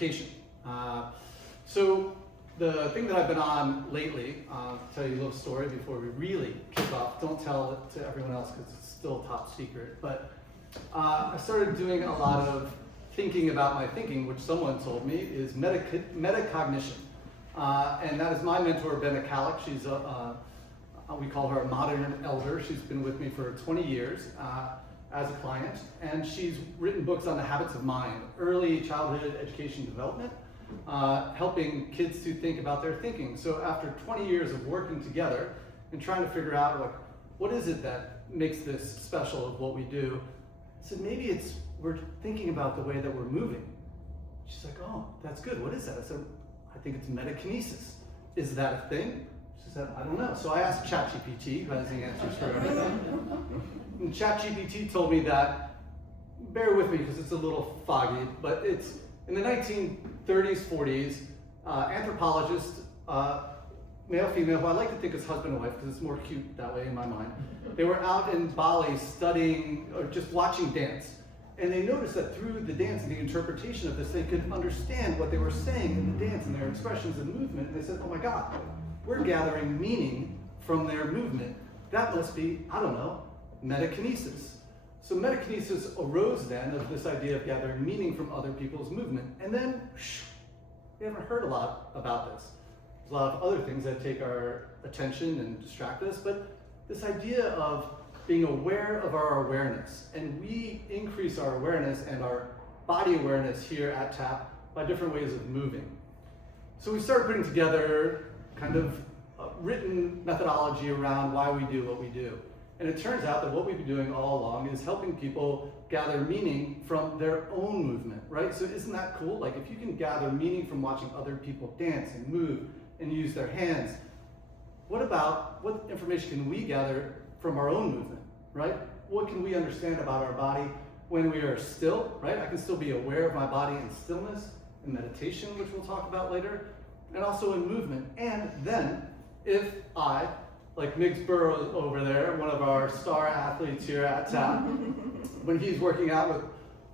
education. So the thing that I've been on lately, tell you a little story before we really kick off. Don't tell it to everyone else because it's still top secret. But I started doing a lot of thinking about my thinking, which someone told me is metacognition. And that is my mentor, Ben Akalik. She's we call her a modern elder. She's been with me for 20 years as a client, and she's written books on the habits of mind, early childhood education development, helping kids to think about their thinking. So after 20 years of working together and trying to figure out, like, what is it that makes this special of what we do, I said, maybe we're thinking about the way that we're moving. She's like, oh, that's good. What is that? I said, I think it's metakinesis. Is that a thing? She said, I don't know. So I asked ChatGPT, who has the answers for everything. And ChatGPT told me that, bear with me because it's a little foggy, but it's in the 1930s, 40s, anthropologists, male, female, who I like to think is husband and wife because it's more cute that way in my mind. They were out in Bali studying or just watching dance. And they noticed that through the dance and the interpretation of this, they could understand what they were saying in the dance and their expressions and movement. And they said, oh my God, we're gathering meaning from their movement. That must be, I don't know, metakinesis. So metakinesis arose then of this idea of gathering meaning from other people's movement. And then, we haven't heard a lot about this. There's a lot of other things that take our attention and distract us, but this idea of being aware of our awareness, and we increase our awareness and our body awareness here at TAP by different ways of moving. So we started putting together kind of a written methodology around why we do what we do. And it turns out that what we've been doing all along is helping people gather meaning from their own movement, right? So isn't that cool? Like if you can gather meaning from watching other people dance and move and use their hands, what information can we gather from our own movement, right? What can we understand about our body when we are still, right? I can still be aware of my body in stillness, in meditation, which we'll talk about later, and also in movement. And then if I, like Miggs Burrows over there, one of our star athletes here at TAP, when he's working out with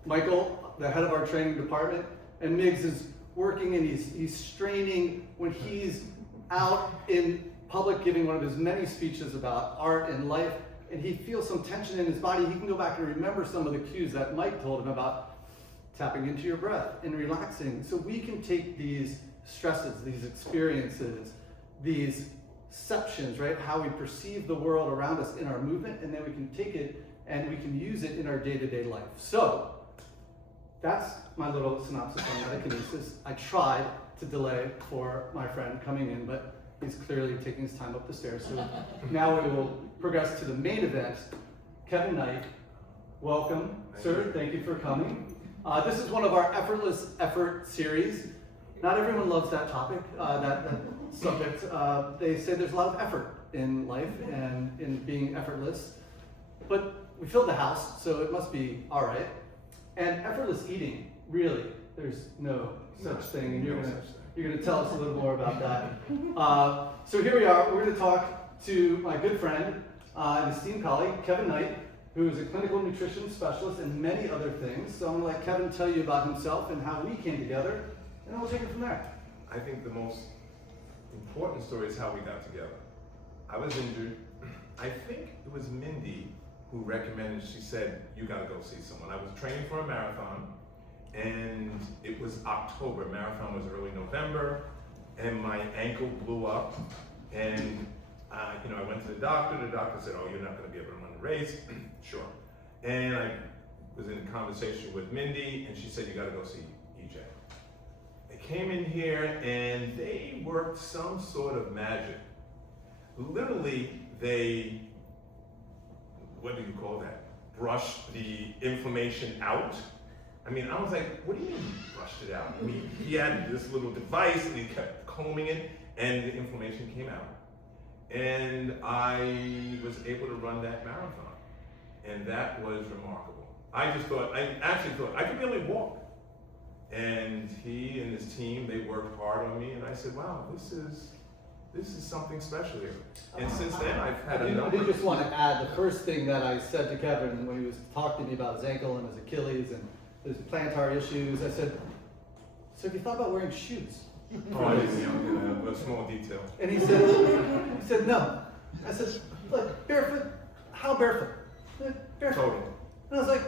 Michael, the head of our training department, and Miggs is working and he's straining when he's out in public giving one of his many speeches about art and life, and he feels some tension in his body, he can go back and remember some of the cues that Mike told him about tapping into your breath and relaxing. So we can take these stresses, these experiences, these perceptions, right? How we perceive the world around us in our movement, and then we can take it and we can use it in our day-to-day life. So that's my little synopsis on metakinesis. I tried to delay for my friend coming in, but he's clearly taking his time up the stairs. So now we will progress to the main event. Kevin Knight, welcome, sir. Thank you for coming. This is one of our Effortless Effort Series. Not everyone loves that topic, that subject. They say there's a lot of effort in life and in being effortless, but we filled the house, so it must be all right. And effortless eating, really, there's no such thing, and you're going to tell us a little more about that. So here we are. We're going to talk to my good friend and esteemed colleague, Kevin Knight, who is a clinical nutrition specialist and many other things. So I'm going to let Kevin tell you about himself and how we came together, and then we'll take it from there. I think the most important story is how we got together. I was injured. I think it was Mindy who recommended, she said, you got to go see someone. I was training for a marathon, and it was October. Marathon was early November, and my ankle blew up, and I went to the doctor. The doctor said, oh, you're not going to be able to run the race. Sure. And I was in conversation with Mindy, and she said, you got to go see EJ. They came in here, and they worked some sort of magic. Literally, they, what do you call that? Brushed the inflammation out. I mean, I was like, what do you mean you brushed it out? I mean, he had this little device and he kept combing it and the inflammation came out. And I was able to run that marathon. And that was remarkable. I actually thought I could barely walk. And he and his team, they worked hard on me, and I said, wow, this is something special here. And since then, I've had a number. I did just want to add the first thing that I said to Kevin when he was talking to me about his ankle and his Achilles and his plantar issues. I said, so have you thought about wearing shoes? Oh, I didn't know a small detail. And he said, no. I said, look, barefoot, how barefoot? Barefoot. Totally. And I was like,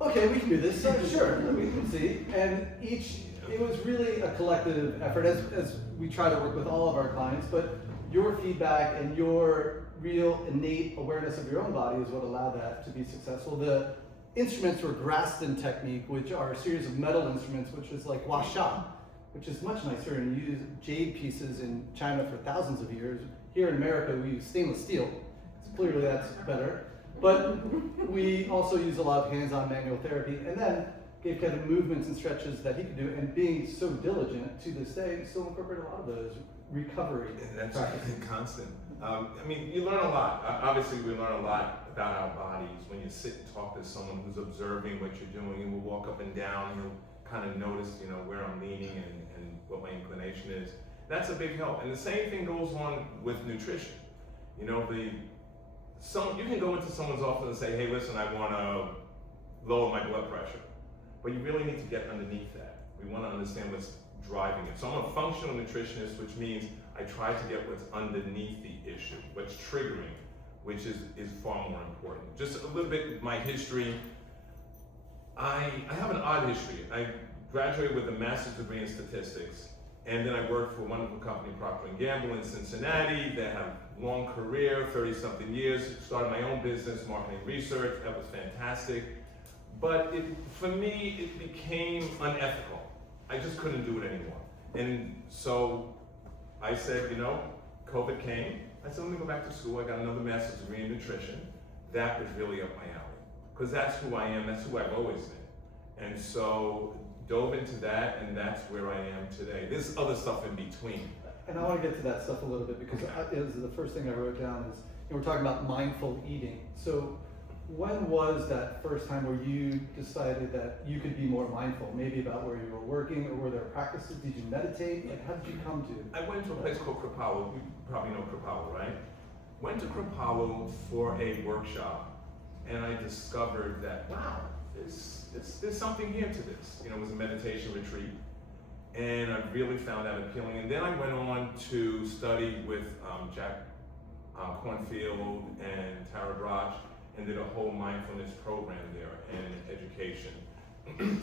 okay, we can do this. So sure, we can see. And it was really a collective effort as we try to work with all of our clients, but your feedback and your real innate awareness of your own body is what allowed that to be successful. The instruments were Graston technique, which are a series of metal instruments, which is like washa, which is much nicer, and you use jade pieces in China for thousands of years. Here in America, we use stainless steel. So clearly that's better. But we also use a lot of hands-on manual therapy, and then gave Kevin movements and stretches that he could do, and being so diligent to this day, we still incorporate a lot of those recovery And that's practices. constant. I mean, you learn a lot. Obviously, we learn a lot about our bodies when you sit and talk to someone who's observing what you're doing, and will walk up and down, and you'll kind of notice, where I'm leaning and what my inclination is. That's a big help. And the same thing goes on with nutrition. You can go into someone's office and say, hey, listen, I want to lower my blood pressure. But you really need to get underneath that. We want to understand what's driving it. So I'm a functional nutritionist, which means I try to get what's underneath the issue, what's triggering, which is far more important. Just a little bit of my history. I have an odd history. I graduated with a master's degree in statistics, and then I worked for a wonderful company, Procter & Gamble in Cincinnati. They had a long career, 30-something years. Started my own business, marketing research. That was fantastic. But for me, it became unethical. I just couldn't do it anymore. And so I said, COVID came. I said, let me go back to school. I got another master's degree in nutrition. That was really up my alley. Because that's who I am. That's who I've always been. And so dove into that, and that's where I am today. There's other stuff in between. And I want to get to that stuff a little bit, because it was the first thing I wrote down is, we're talking about mindful eating. So when was that first time where you decided that you could be more mindful, maybe about where you were working, or were there practices? Did you meditate? Like, how did you come to? I went to a place called Kripalu. You probably know Kripalu, right? Went to Kripalu for a workshop, and I discovered that, wow, there's something here to this. It was a meditation retreat, and I really found that appealing. And then I went on to study with Jack Cornfield and Tara Brach, and did a whole mindfulness program there and education.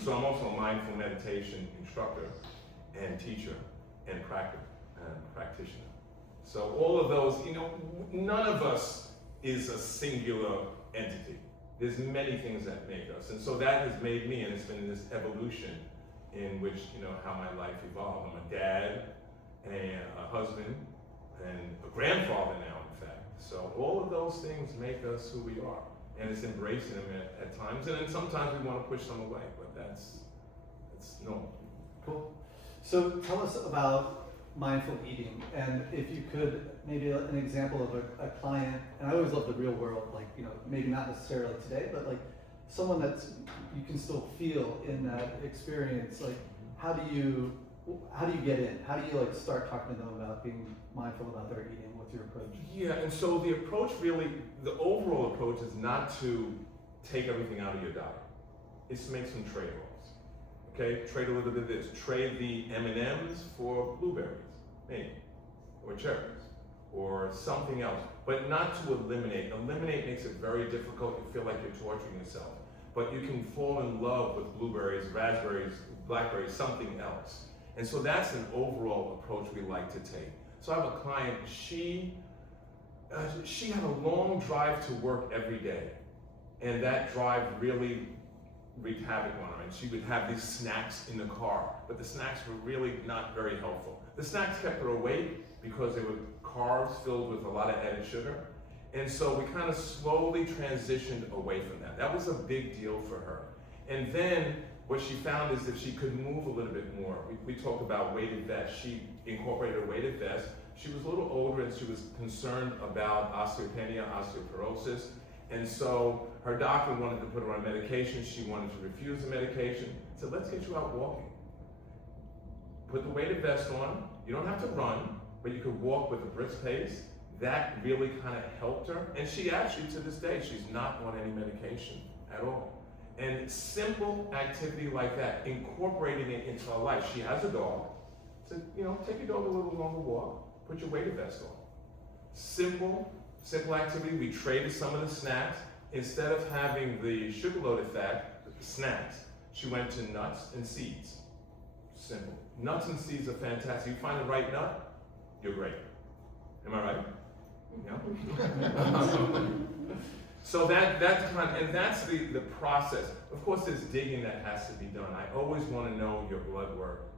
So I'm also a mindful meditation instructor and teacher and practitioner. So all of those, none of us is a singular entity. There's many things that make us. And so that has made me, and it's been this evolution in which, how my life evolved. I'm a dad, and a husband, and a grandfather now, in fact. So all of those things make us who we are. And it's embracing them at times. And then sometimes we want to push them away, but that's normal. Cool. So tell us about mindful eating, and if you could, maybe an example of a client, and I always love the real world, like, maybe not necessarily today, but like someone that's, you can still feel in that experience, like, how do you get in? How do you start talking to them about being mindful about their eating? What's your approach? Yeah, and so the approach the overall approach is not to take everything out of your diet. It's to make some trade-offs. Okay, trade a little bit of this. Trade the M&Ms for blueberries, maybe, or cherries, or something else. But not to eliminate. Eliminate makes it very difficult. You feel like you're torturing yourself. But you can fall in love with blueberries, raspberries, blackberries, something else. And so that's an overall approach we like to take. So I have a client, she had a long drive to work every day. And that drive really wreaked havoc on her. And she would have these snacks in the car, but the snacks were really not very helpful. The snacks kept her awake because they were carbs filled with a lot of added sugar. And so we kind of slowly transitioned away from that. That was a big deal for her. And then what she found is that she could move a little bit more. We talked about weighted vests. She incorporated a weighted vest. She was a little older, and she was concerned about osteopenia, osteoporosis. And so her doctor wanted to put her on medication. She wanted to refuse the medication. So let's get you out walking. Put the weighted vest on. You don't have to run, but you could walk with a brisk pace. That really kind of helped her. And she actually, to this day, she's not on any medication at all. And simple activity like that, incorporating it into her life. She has a dog. So, take your dog a little longer walk, put your weighted vest on. Simple activity. We traded some of the snacks. Instead of having the sugar-loaded snacks, she went to nuts and seeds. Simple. Nuts and seeds are fantastic. You find the right nut, you're great. Am I right? Yeah. So that's the process. Of course, there's digging that has to be done. I always want to know your blood work.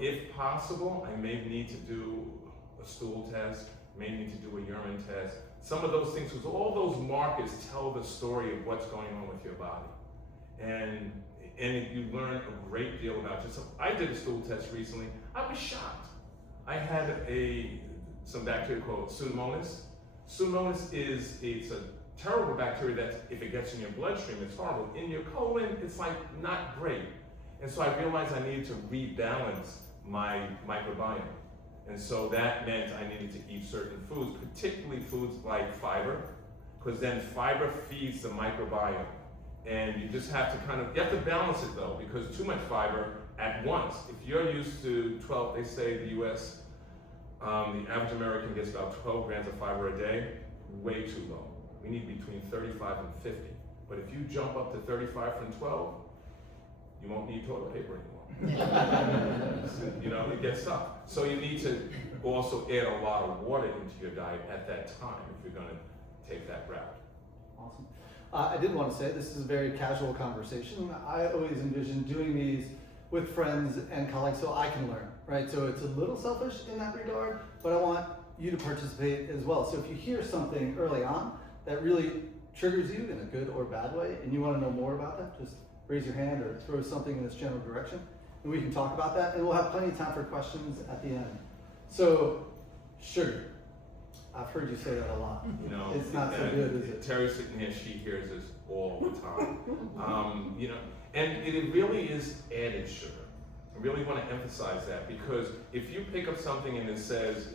If possible, I may need to do a stool test, may need to do a urine test. Some of those things, because all those markers tell the story of what's going on with your body. And you learn a great deal about yourself. I did a stool test recently. I was shocked. I had some bacteria called Pseudomonas. Pseudomonas it's a terrible bacteria that if it gets in your bloodstream, it's horrible. In your colon, it's like not great. And so I realized I needed to rebalance my microbiome. And so that meant I needed to eat certain foods, particularly foods like fiber, because then fiber feeds the microbiome. And you just have to you have to balance it though, because too much fiber at once. If you're used to 12, they say the US, the average American gets about 12 grams of fiber a day, way too low. We need between 35 and 50. But if you jump up to 35 from 12, you won't need toilet paper anymore. It gets tough. So you need to also add a lot of water into your diet at that time if you're going to take that route. Awesome. I did want to say this is a very casual conversation. I always envision doing these with friends and colleagues so I can learn, right? So it's a little selfish in that regard, but I want you to participate as well. So if you hear something early on that really triggers you in a good or bad way, and you want to know more about that, just raise your hand or throw something in this general direction, and we can talk about that, and we'll have plenty of time for questions at the end. So, sugar. I've heard you say that a lot. It's not so good, is it? Terry's sitting here, she hears this all the time. And it really is added sugar. I really want to emphasize that, because if you pick up something and it says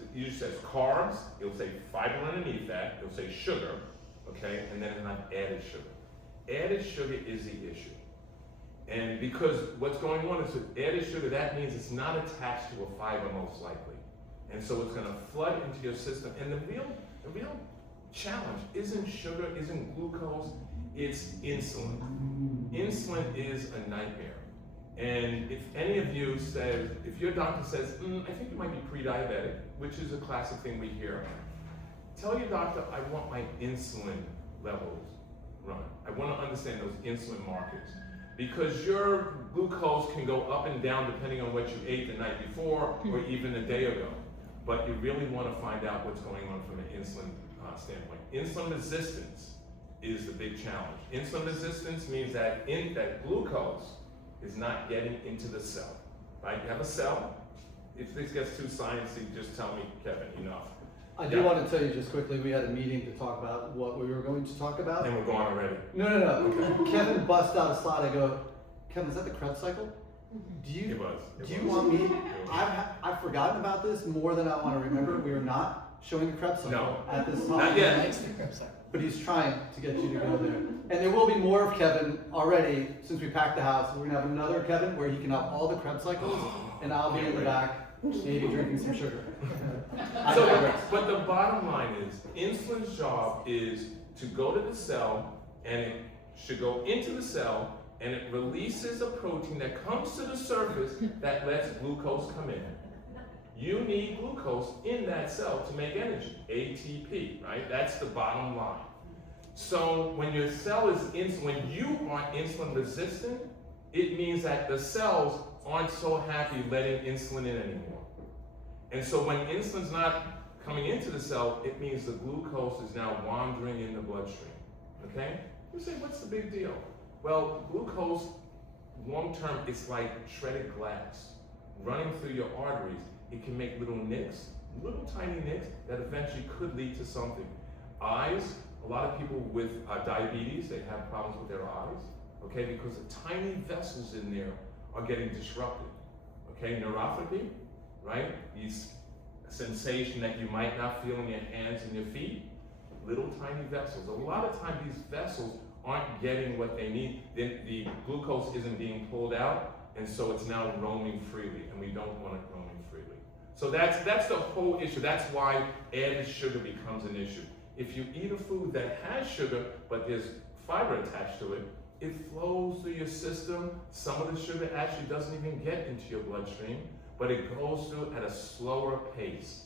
carbs, it'll say fiber underneath that, it'll say sugar, okay, and then it'll have added sugar. Added sugar is the issue. And because what's going on is with added sugar, that means it's not attached to a fiber most likely. And so it's going to flood into your system. And the real challenge isn't sugar, isn't glucose, it's insulin. Insulin is a nightmare. And if any of you says, if your doctor says, I think you might be pre-diabetic, which is a classic thing we hear, tell your doctor, I want my insulin levels run. I want to understand those insulin markers. Because your glucose can go up and down depending on what you ate the night before or even a day ago. But you really want to find out what's going on from an insulin standpoint. Insulin resistance is the big challenge. Insulin resistance means that glucose is not getting into the cell, right? You have a cell. If this gets too sciencey, just tell me, Kevin, enough. I do want to tell you just quickly, we had a meeting to talk about what we were going to talk about. And we're going already. No. Okay. Kevin bust out a slide. I go, Kevin, is that the Krebs cycle? Do you want me? I've forgotten about this more than I want to remember. We are not showing the Krebs cycle at this time. Not yet. But he's trying to get you to go there. And there will be more of Kevin already since we packed the house. We're gonna have another Kevin where he can have all the Krebs cycles, and I'll be in the back, maybe drinking some sugar. But the bottom line is, insulin's job is to go to the cell, and it should go into the cell, and it releases a protein that comes to the surface that lets glucose come in. You need glucose in that cell to make energy, ATP, right? That's the bottom line. So when your cell is when you are insulin resistant, it means that the cells aren't so happy letting insulin in anymore. And so when insulin's not coming into the cell, it means the glucose is now wandering in the bloodstream, okay? You say, what's the big deal? Well, glucose, long term, it's like shredded glass running through your arteries. It can make little nicks, little tiny nicks that eventually could lead to something. Eyes, a lot of people with diabetes, they have problems with their eyes, okay, because the tiny vessels in there are getting disrupted, okay? Neuropathy, right? These sensation that you might not feel in your hands and your feet, little tiny vessels. A lot of times these vessels aren't getting what they need. The glucose isn't being pulled out, and so it's now roaming freely, and we don't want it roaming freely. So that's the whole issue. That's why added sugar becomes an issue. If you eat a food that has sugar, but there's fiber attached to it, it flows through your system. Some of the sugar actually doesn't even get into your bloodstream, but it goes through at a slower pace.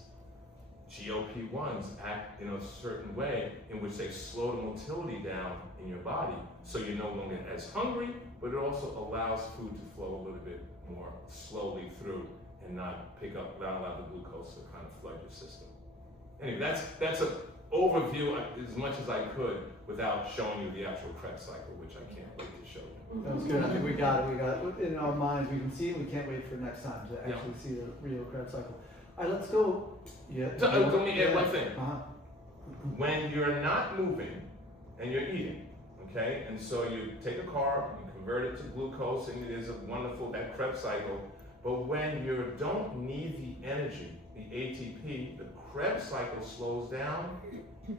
GLP-1s act in a certain way in which they slow the motility down in your body, so you're no longer as hungry, but it also allows food to flow a little bit more slowly through and not allow the glucose to kind of flood your system. Anyway, that's an overview as much as I could without showing you the actual Krebs cycle, which I can't wait to show you. That was good. I think we got it. In our minds, we can see it. We can't wait for next time to actually see the real Krebs cycle. All right, let's go. Yeah. So, let me add one thing. Uh-huh. When you're not moving and you're eating, okay, and so you take a carb, you convert it to glucose, and it is a wonderful, that Krebs cycle. But when you don't need the energy, the ATP, the Krebs cycle slows down,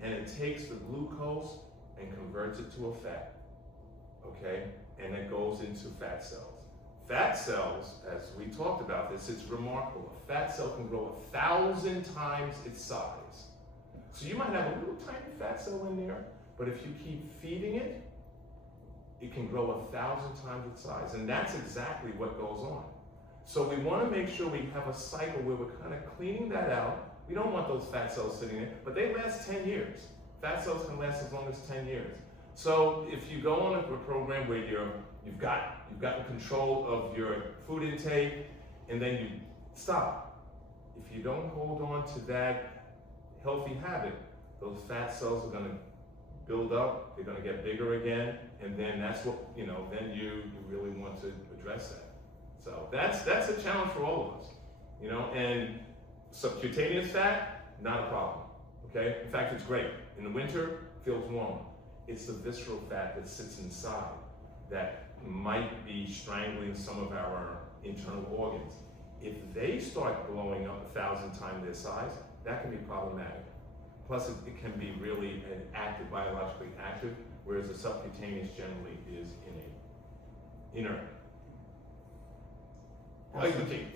and it takes the glucose and converts it to a fat, okay? And it goes into fat cells. Fat cells, as we talked about this, it's remarkable. A fat cell can grow 1,000 times its size. So you might have a little tiny fat cell in there, but if you keep feeding it, it can grow 1,000 times its size. And that's exactly what goes on. So we want to make sure we have a cycle where we're kind of cleaning that out. We don't want those fat cells sitting there, but they last 10 years. Fat cells can last as long as 10 years. So if you go on a program where you've gotten control of your food intake, and then you stop. If you don't hold on to that healthy habit, those fat cells are going to build up, they're going to get bigger again, and then that's what, then you really want to address that. So that's a challenge for all of us, and subcutaneous fat, not a problem, okay? In fact, it's great. In the winter, feels warm. It's the visceral fat that sits inside that might be strangling some of our internal organs. If they start blowing up 1,000 times their size, that can be problematic. Plus, it can be really active, biologically active, whereas the subcutaneous generally is inert.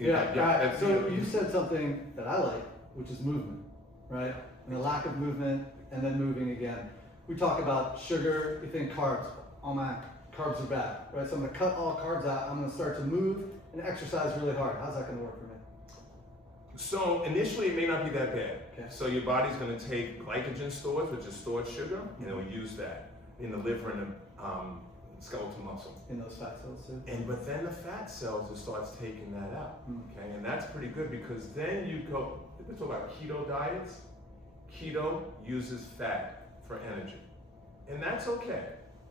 Yeah. So you said something that I like, which is movement, right? And the lack of movement, and then moving again. We talk about sugar. We think carbs. Oh man, carbs are bad, right? So I'm going to cut all carbs out. I'm going to start to move and exercise really hard. How's that going to work for me? So initially, it may not be that bad. Okay. So your body's going to take glycogen stores, which is stored sugar, and it will use that in the liver and the skeletal muscle. In those fat cells too? But then the fat cells, it starts taking that out, okay? And that's pretty good because then you go, we talk about keto diets. Keto uses fat for energy. And that's okay,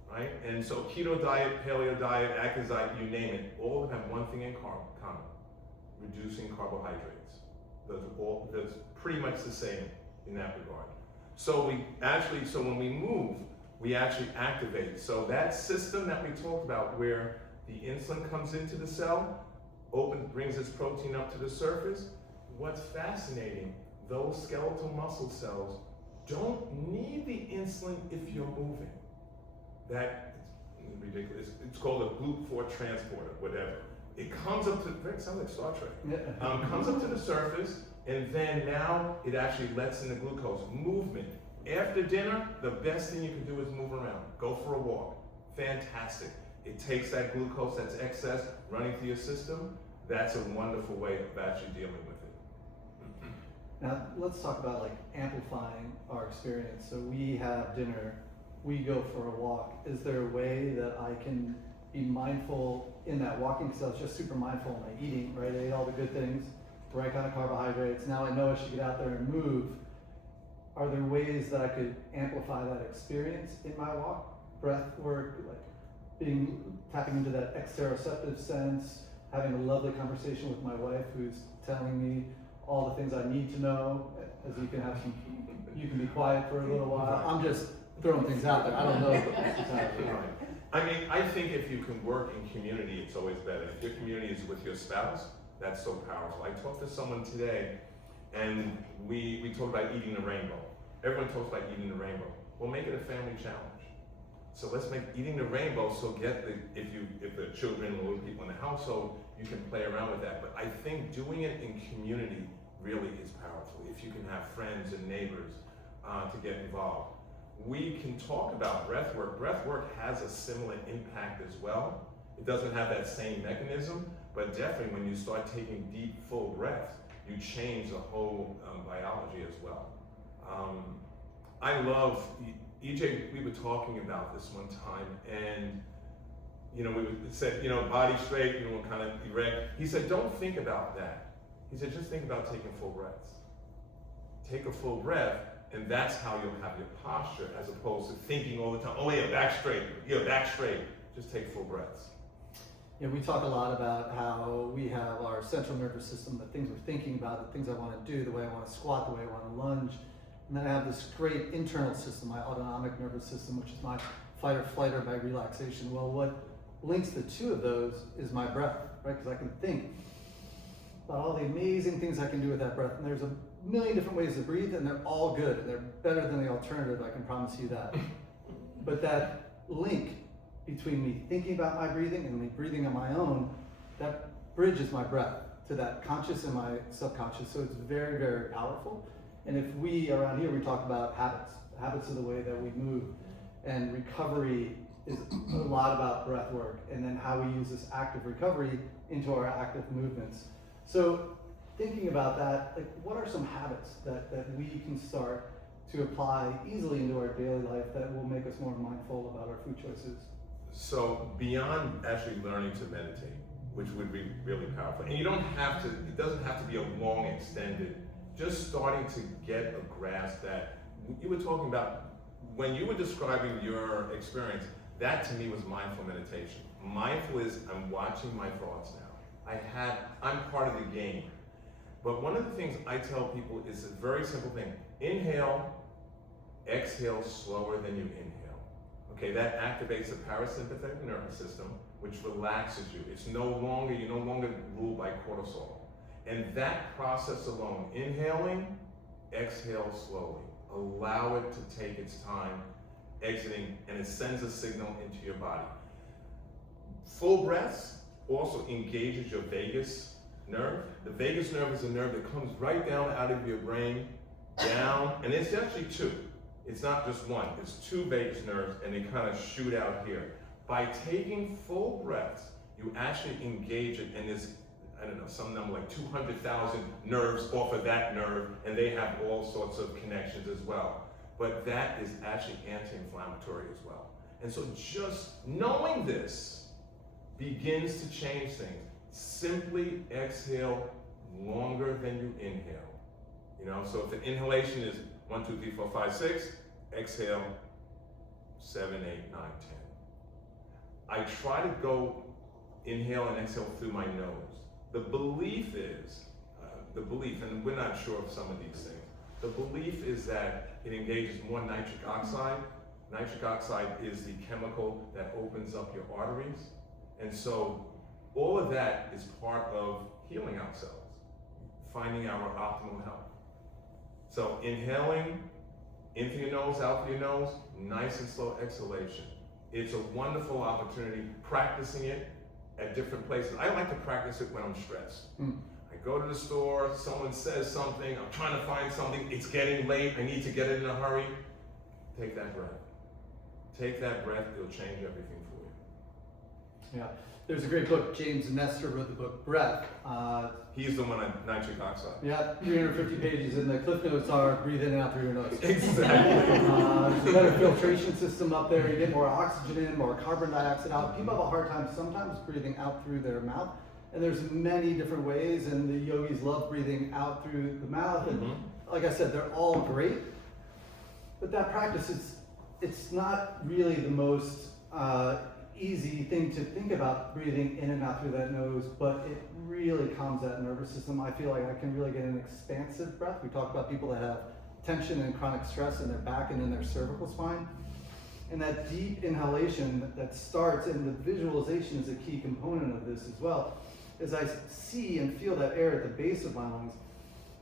right? And so keto diet, paleo diet, Atkins diet, you name it, all of them have one thing in common, reducing carbohydrates. That's pretty much the same in that regard. So when we move, we actually activate. So that system that we talked about where the insulin comes into the cell, brings its protein up to the surface, what's fascinating, those skeletal muscle cells don't need the insulin if you're moving. That is ridiculous. It's called a GLUT4 transporter, whatever. It comes up to, it sounds like Star Trek. Comes up to the surface, and then now it actually lets in the glucose. Movement. After dinner, the best thing you can do is move around. Go for a walk. Fantastic. It takes that glucose that's excess running through your system. That's a wonderful way of actually dealing with it. Now, let's talk about like amplifying our experience. So we have dinner, we go for a walk. Is there a way that I can be mindful in that walking? Because I was just super mindful in my eating, right? I ate all the good things, the right kind of carbohydrates. Now I know I should get out there and move. Are there ways that I could amplify that experience in my walk? Breath work, like tapping into that exteroceptive sense, having a lovely conversation with my wife who's telling me all the things I need to know, as you can be quiet for a little while. I'm just throwing things out there. I don't know if it's exactly right. I mean, I think if you can work in community, it's always better. If your community is with your spouse, that's so powerful. I talked to someone today, and we talked about eating the rainbow. Everyone talks about eating the rainbow. Well, make it a family challenge. So let's make eating the rainbow, so if the children or little people in the household, you can play around with that. But I think doing it in community really is powerful. If you can have friends and neighbors to get involved. We can talk about breath work. Breath work has a similar impact as well. It doesn't have that same mechanism, but definitely when you start taking deep, full breaths, you change the whole biology as well. I love, EJ, we were talking about this one time, and we said, body straight, kind of erect. He said, don't think about that. He said, just think about taking full breaths. Take a full breath, and that's how you'll have your posture, as opposed to thinking all the time, oh yeah, back straight, back straight. Just take full breaths. Yeah, we talk a lot about how we have our central nervous system, the things we're thinking about, the things I want to do, the way I want to squat, the way I want to lunge. And then I have this great internal system, my autonomic nervous system, which is my fight or flight or my relaxation. Well, what links the two of those is my breath, right? Because I can think about all the amazing things I can do with that breath. And there's a million different ways to breathe, and they're all good. And they're better than the alternative, I can promise you that. But that link between me thinking about my breathing and me breathing on my own, that bridges my breath to that conscious and my subconscious. So it's very, very powerful. And if we, around here, we talk about habits. Habits are the way that we move. And recovery is a lot about breath work, and then how we use this active recovery into our active movements. So thinking about that, like, what are some habits that we can start to apply easily into our daily life that will make us more mindful about our food choices? So beyond actually learning to meditate, which would be really powerful, and it doesn't have to be a long, extended, just starting to get a grasp that you were talking about, when you were describing your experience, that to me was mindful meditation. Mindful is, I'm watching my thoughts now. I'm part of the game. But one of the things I tell people is a very simple thing. Inhale, exhale slower than you inhale. Okay, that activates the parasympathetic nervous system, which relaxes you. You're no longer ruled by cortisol. And that process alone, inhaling, exhale slowly. Allow it to take its time, exiting, and it sends a signal into your body. Full breaths also engages your vagus nerve. The vagus nerve is a nerve that comes right down out of your brain, down, and it's actually two. It's not just one, it's two vagus nerves, and they kind of shoot out here. By taking full breaths, you actually engage it, and there's, some number like 200,000 nerves off of that nerve, and they have all sorts of connections as well. But that is actually anti-inflammatory as well. And so just knowing this begins to change things. Simply exhale longer than you inhale. So if the inhalation is 1, 2, 3, 4, 5, 6, exhale 7, 8, 9, 10. I try to go inhale and exhale through my nose. The belief is, and we're not sure of some of these things, the belief is that it engages more nitric oxide. Nitric oxide is the chemical that opens up your arteries. And so all of that is part of healing ourselves, finding our optimal health. So inhaling in through your nose, out through your nose, nice and slow exhalation. It's a wonderful opportunity, practicing it at different places. I like to practice it when I'm stressed. I go to the store, someone says something, I'm trying to find something, it's getting late, I need to get it in a hurry. Take that breath. Take that breath, it'll change everything for you. Yeah, there's a great book, James Nestor wrote the book Breath. He's the one on nitric oxide. Yeah, 350 pages, and the cliff notes are breathe in and out through your nose. Exactly. There's a better filtration system up there. You get more oxygen in, more carbon dioxide out. People have a hard time sometimes breathing out through their mouth, and there's many different ways, and the yogis love breathing out through the mouth. And like I said, they're all great, but that practice it's not really the most easy thing to think about, breathing in and out through that nose, but it really calms that nervous system. I feel like I can really get an expansive breath. We talk about people that have tension and chronic stress in their back and in their cervical spine. And that deep inhalation that starts, and the visualization is a key component of this as well, as I see and feel that air at the base of my lungs,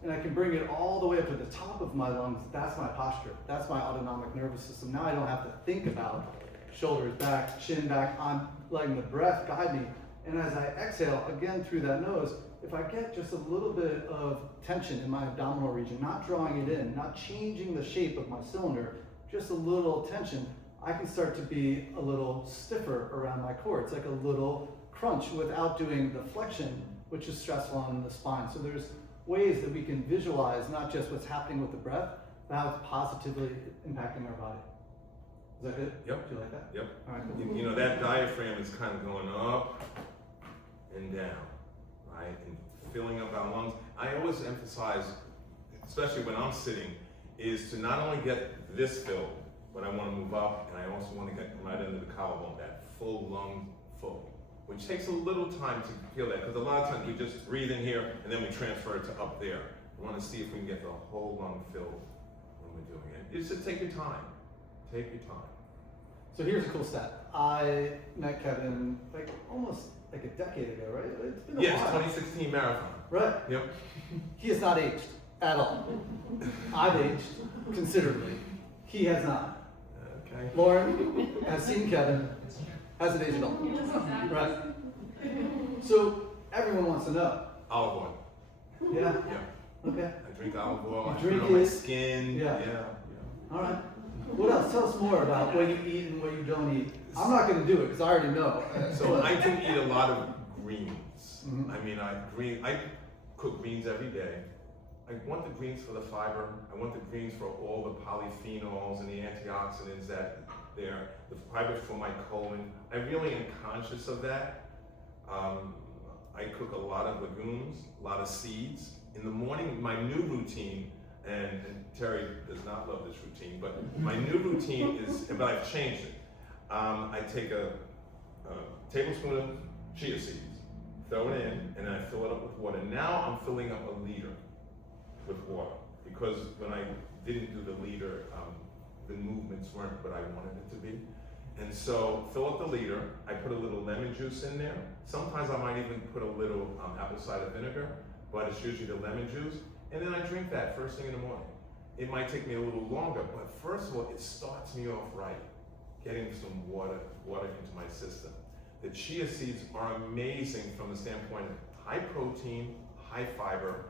and I can bring it all the way up to the top of my lungs. That's my posture. That's my autonomic nervous system. Now I don't have to think about shoulders back, chin back. I'm letting the breath guide me. And as I exhale, again through that nose, if I get just a little bit of tension in my abdominal region, not drawing it in, not changing the shape of my cylinder, just a little tension, I can start to be a little stiffer around my core. It's like a little crunch without doing the flexion, which is stressful on the spine. So there's ways that we can visualize not just what's happening with the breath, but how it's positively impacting our body. Is that good? Yep. Do you like that? Yep. All right, cool. You know, that diaphragm is kind of going up and down, right? And filling up our lungs. I always emphasize, especially when I'm sitting, is to not only get this filled, but I want to move up, and I also want to get right under the collarbone, that full lung full, which takes a little time to feel that, because a lot of times we just breathe in here, and then we transfer it to up there. We want to see if we can get the whole lung filled when we're doing it. It's just take your time. Take your time. So here's a cool stat. I met Kevin like almost like a decade ago, right? It's been a Yes, while. 2016 marathon. Right. Yep. He has not aged at all. I've aged considerably. He has not. Okay. Lauren has seen Kevin, hasn't aged at all. Right? So everyone wants to know. Olive oil. Yeah? Yeah. Okay. I drink olive oil. You I drink put it on my it. skin. Yeah. Yeah. All right. What else? Tell us more about what you eat and what you don't eat. I'm not going to do it because I already know. So I do eat a lot of greens. Mhm. I mean, I cook greens every day. I want the greens for the fiber. I want the greens for all the polyphenols and the antioxidants that there. The fiber for my colon. I really am conscious of that. I cook a lot of legumes, a lot of seeds. In the morning, my new routine, and Terry does not love this routine, but my new routine is, but I've changed it. I take a tablespoon of chia seeds, throw it in, and then I fill it up with water. Now I'm filling up a liter with water, because when I didn't do the liter, the movements weren't what I wanted it to be. And so fill up the liter, I put a little lemon juice in there. Sometimes I might even put a little apple cider vinegar, but it's usually the lemon juice. And then I drink that first thing in the morning. It might take me a little longer, but first of all, it starts me off right, getting some water into my system. The chia seeds are amazing from the standpoint of high protein, high fiber,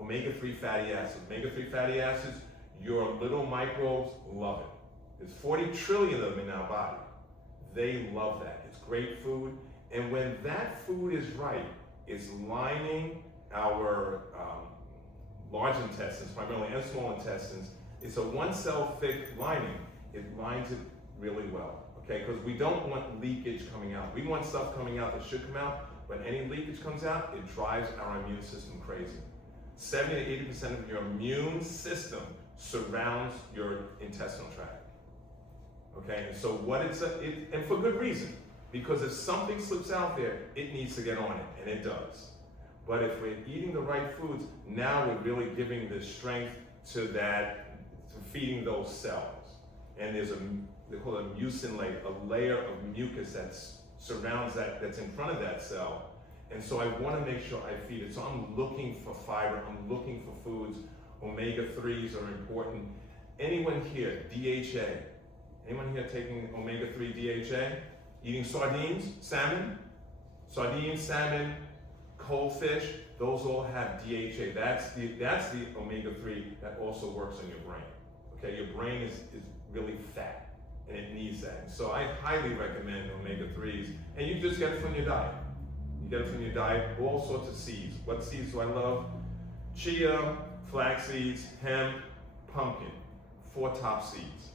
omega-3 fatty acids. Omega-3 fatty acids, your little microbes love it. There's 40 trillion of them in our body. They love that. It's great food. And when that food is right, it's lining our large intestines, primarily, and small intestines. It's a one cell thick lining. It lines it really well, okay? Because we don't want leakage coming out. We want stuff coming out that should come out, but any leakage comes out, it drives our immune system crazy. 70 to 80% of your immune system surrounds your intestinal tract. Okay, and so what and for good reason, because if something slips out there, it needs to get on it, and it does. But if we're eating the right foods, now we're really giving the strength to feeding those cells. And there's they call it a mucin layer, a layer of mucus that surrounds that's in front of that cell. And so I want to make sure I feed it. So I'm looking for fiber, I'm looking for foods. Omega-3s are important. Anyone here, DHA? Anyone here taking omega-3 DHA? Eating sardines, salmon? Sardines, salmon, cold fish, those all have DHA. That's the omega-3 that also works on your brain. Okay, your brain is really fat and it needs that. And so I highly recommend omega-3s, and you just get it from your diet. You get it from your diet, all sorts of seeds. What seeds do I love? Chia, flax seeds, hemp, pumpkin, 4 top seeds.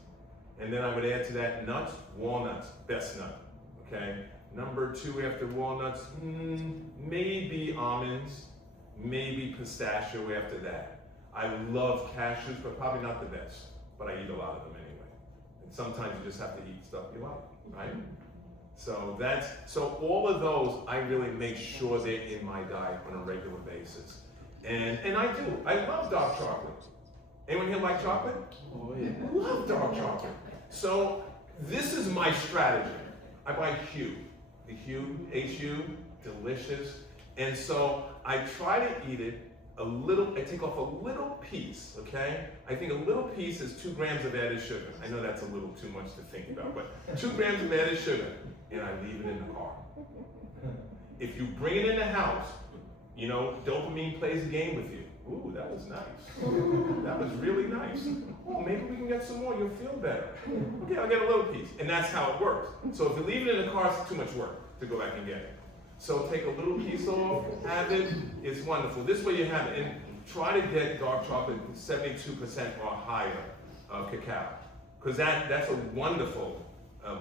And then I would add to that nuts, walnuts, best nut, okay? Number 2 after walnuts, maybe almonds, maybe pistachio after that. I love cashews, but probably not the best, but I eat a lot of them anyway. And sometimes you just have to eat stuff you like, right? So all of those, I really make sure they're in my diet on a regular basis. And I do, I love dark chocolate. Anyone here like chocolate? Oh yeah. I love dark chocolate. So this is my strategy. I buy Hu. The Hu, HU, delicious. And so I try to eat it I take off a little piece, okay? I think a little piece is 2 grams of added sugar. I know that's a little too much to think about, but 2 grams of added sugar, and I leave it in the car. If you bring it in the house, you know, dopamine plays a game with you. Ooh, that was nice. That was really nice. Oh, maybe we can get some more, you'll feel better. Okay, I'll get a little piece. And that's how it works. So if you leave it in the car, it's too much work to go back and get it. So take a little piece off, have it, it's wonderful. This way you have it, and try to get dark chocolate 72% or higher cacao. Because that's a wonderful,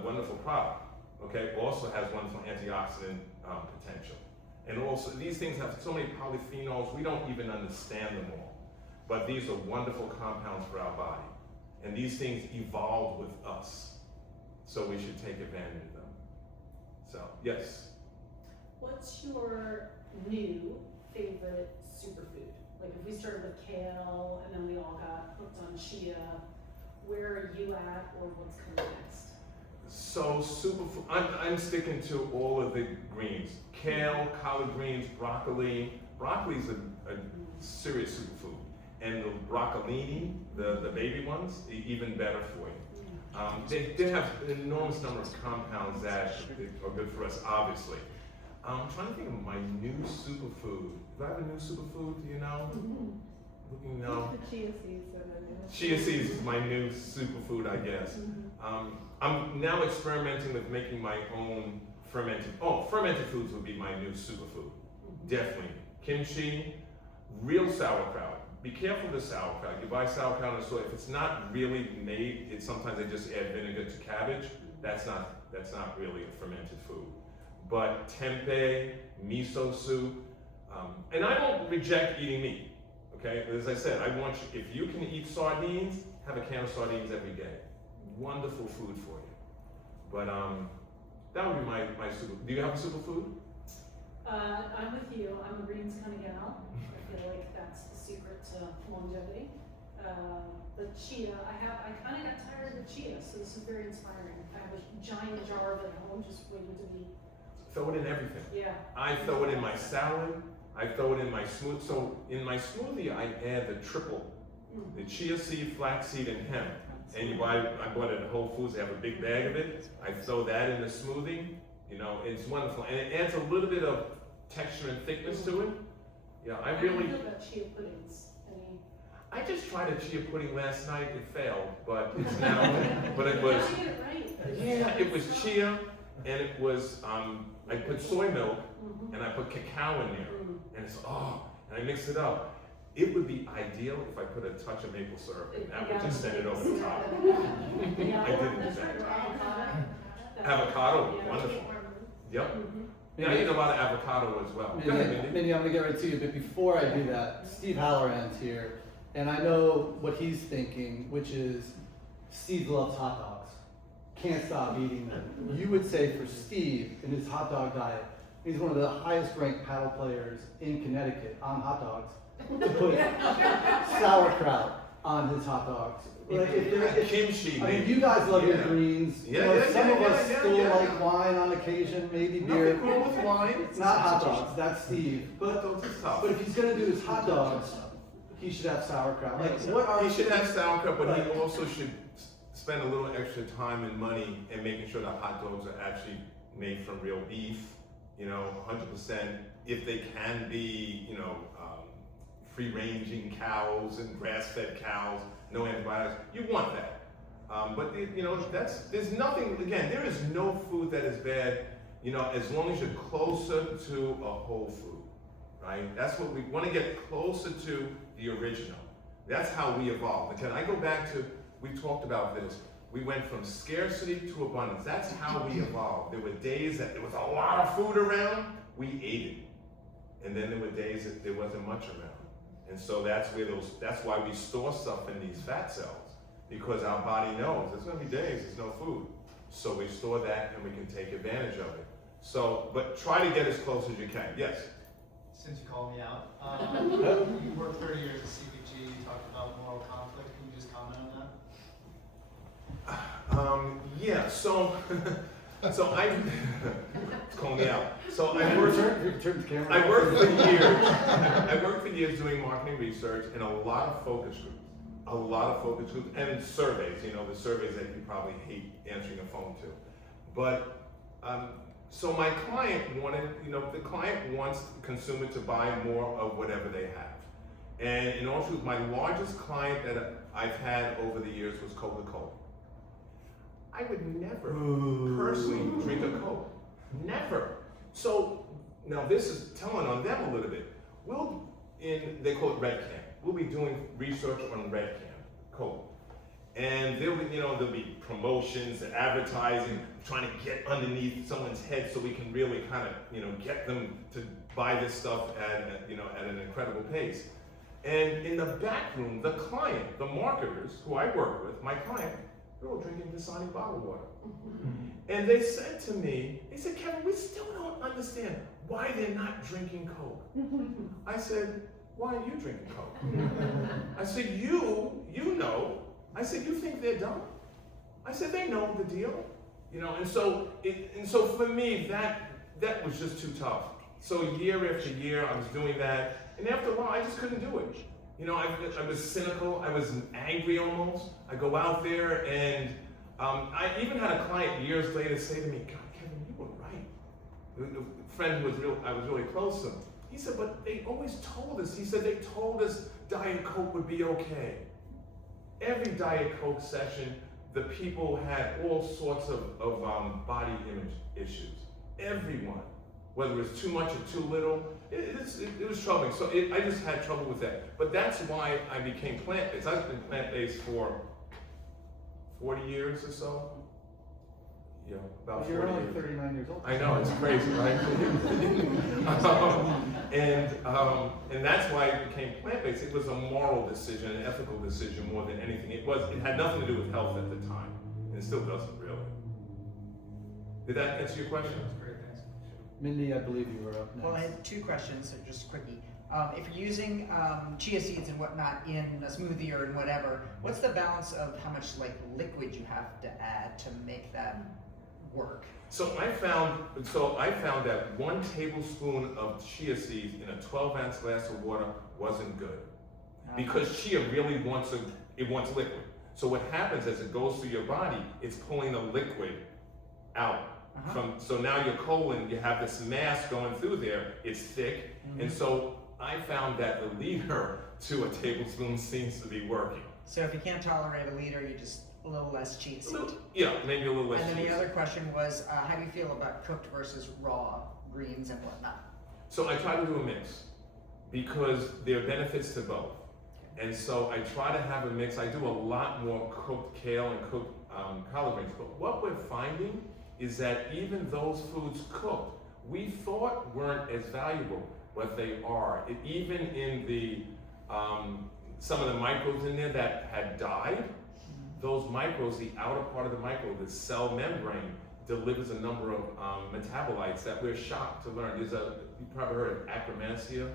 wonderful product. Okay, also has wonderful antioxidant potential. And also, these things have so many polyphenols, we don't even understand them all. But these are wonderful compounds for our body. And these things evolved with us. So we should take advantage of them. So, yes? What's your new favorite superfood? Like if we started with kale and then we all got hooked on chia, where are you at or what's coming next? So superfood, I'm sticking to all of the greens. Kale, collard greens, broccoli. Broccoli is a serious superfood. And the broccolini, the baby ones, even better for you. They have an enormous number of compounds that are good for us, obviously. I'm trying to think of my new superfood. Do I have a new superfood, do you know? Looking now. The chia seeds that I know. Chia seeds is my new superfood, I guess. I'm now experimenting with making my own fermented foods would be my new superfood. Definitely. Kimchi, real sauerkraut. Be careful with the sauerkraut. You buy sauerkraut in the store, if it's not really made, sometimes they just add vinegar to cabbage. That's not really a fermented food. But tempeh, miso soup, and I don't reject eating meat. Okay, as I said, I want you, if you can eat sardines, have a can of sardines every day. Wonderful food for you. But that would be my super. Do you have a superfood? I'm with you. I'm a greens kind of gal. I feel like that's the secret to longevity. The chia, I kind of got tired of the chia, so this is very inspiring. I have a giant jar of it at home, just waiting to be. Throw it in everything. Yeah. I throw it in my salad. I throw it in my smoothie. So in my smoothie, I add the triple: the chia seed, flaxseed, and hemp. And I bought it at Whole Foods. They have a big bag of it. I throw that in the smoothie. You know, it's wonderful, and it adds a little bit of texture and thickness to it. Yeah, I How do really. you feel about chia puddings? I just tried a chia pudding last night. It failed, but it's now. But it was. How do you get it right? Yeah, it was chia, and it was. I put soy milk, and I put cacao in there, and and I mixed it up. It would be ideal if I put a touch of maple syrup, and that would just send it over the top. Yeah. I didn't do that. Avocado, wonderful. Yep. Yeah, I eat a lot of avocado as well. Go ahead, Mindy. Mindy, I'm gonna get right to you, but before I do that, Steve Halloran's here, and I know what he's thinking, which is Steve loves hot dogs. Can't stop eating them. You would say for Steve, in his hot dog diet, he's one of the highest ranked paddle players in Connecticut on hot dogs, to put sauerkraut on his hot dogs. Like, Kimchi, I mean, you guys love your Yeah. greens. Yeah, You know, yeah, some yeah, of us yeah, still yeah. like wine on occasion, maybe beer. Nothing wrong with wine. Not hot dogs, that's Steve. Hot dogs is tough. But if he's gonna do his hot dogs, he should have sauerkraut. Like, what are He should have sauerkraut, but he also should spend a little extra time and money in making sure that hot dogs are actually made from real beef, 100%. If they can be, free-ranging cows and grass-fed cows, no antibiotics, you want that. But there's nothing. Again, there is no food that is bad, as long as you're closer to a whole food, right? That's what we want to get closer to the original. That's how we evolved. Can I go back to? We talked about this. We went from scarcity to abundance. That's how we evolved. There were days that there was a lot of food around, we ate it. And then there were days that there wasn't much around. And so that's why we store stuff in these fat cells, because our body knows there's gonna be days there's no food. So we store that and we can take advantage of it. So, but try to get as close as you can. Yes? Since you called me out, you worked 30 years at CPG, you talked about moral conflict, can you just comment on that? Yeah, so So I, it's calling me out. So I Turn the camera I off. worked for years. I worked for years doing marketing research in a lot of focus groups, and surveys. You know, the surveys that you probably hate answering a phone to. But so my client wanted, the client wants the consumer to buy more of whatever they have. And in all truth, my largest client that I've had over the years was Coca-Cola. I would never personally drink a Coke. Never. So now this is telling on them a little bit. They call it Red Can. We'll be doing research on Red Can, Coke. And there'll be promotions and advertising, trying to get underneath someone's head so we can really kind of, get them to buy this stuff at an incredible pace. And in the back room, the client, the marketers who I work with, my client, they're all drinking Dasani bottled water. And they said to me, Kevin, we still don't understand why they're not drinking Coke. I said, why are you drinking Coke? I said, you know. I said, you think they're dumb? I said, they know the deal. And so for me, that was just too tough. So year after year, I was doing that. And after a while, I just couldn't do it. I was cynical, I was angry almost. I go out there and I even had a client years later say to me, God, Kevin, you were right. A friend who I was really close to, he said, but they always told us, they told us Diet Coke would be okay. Every Diet Coke session, the people had all sorts of body image issues. Everyone. Whether it was too much or too little, it was troubling. So I just had trouble with that. But that's why I became plant-based. I've been plant-based for 40 years or so. About 40 You're only years. 39 years old. I know, it's crazy, right? And that's why I became plant-based. It was a moral decision, an ethical decision more than anything. It had nothing to do with health at the time. And it still doesn't really. Did that answer your question? That's great, thanks. Mindy, I believe you were up next. Well, I had two questions, so just a quickie. If you're using chia seeds and whatnot in a smoothie or in whatever, what's the balance of how much liquid you have to add to make that work? So I found that 1 tablespoon of chia seeds in a 12-ounce glass of water wasn't good, because chia really wants liquid. So what happens as it goes through your body, it's pulling the liquid out. So now your colon, you have this mass going through there, it's thick, and so I found that the liter to a tablespoon seems to be working. So if you can't tolerate a liter, you just a little less chia seed. Yeah, maybe a little less. And then cheese. the other question was, how do you feel about cooked versus raw greens and whatnot? So I try to do a mix, because there are benefits to both. And so I try to have a mix. I do a lot more cooked kale and cooked collard greens. But what we're finding is that even those foods cooked, we thought weren't as valuable, but they are. Even in the some of the microbes in there that had died, those microbes, the outer part of the microbe, the cell membrane, delivers a number of metabolites that we're shocked to learn. You probably heard of Akkermansia.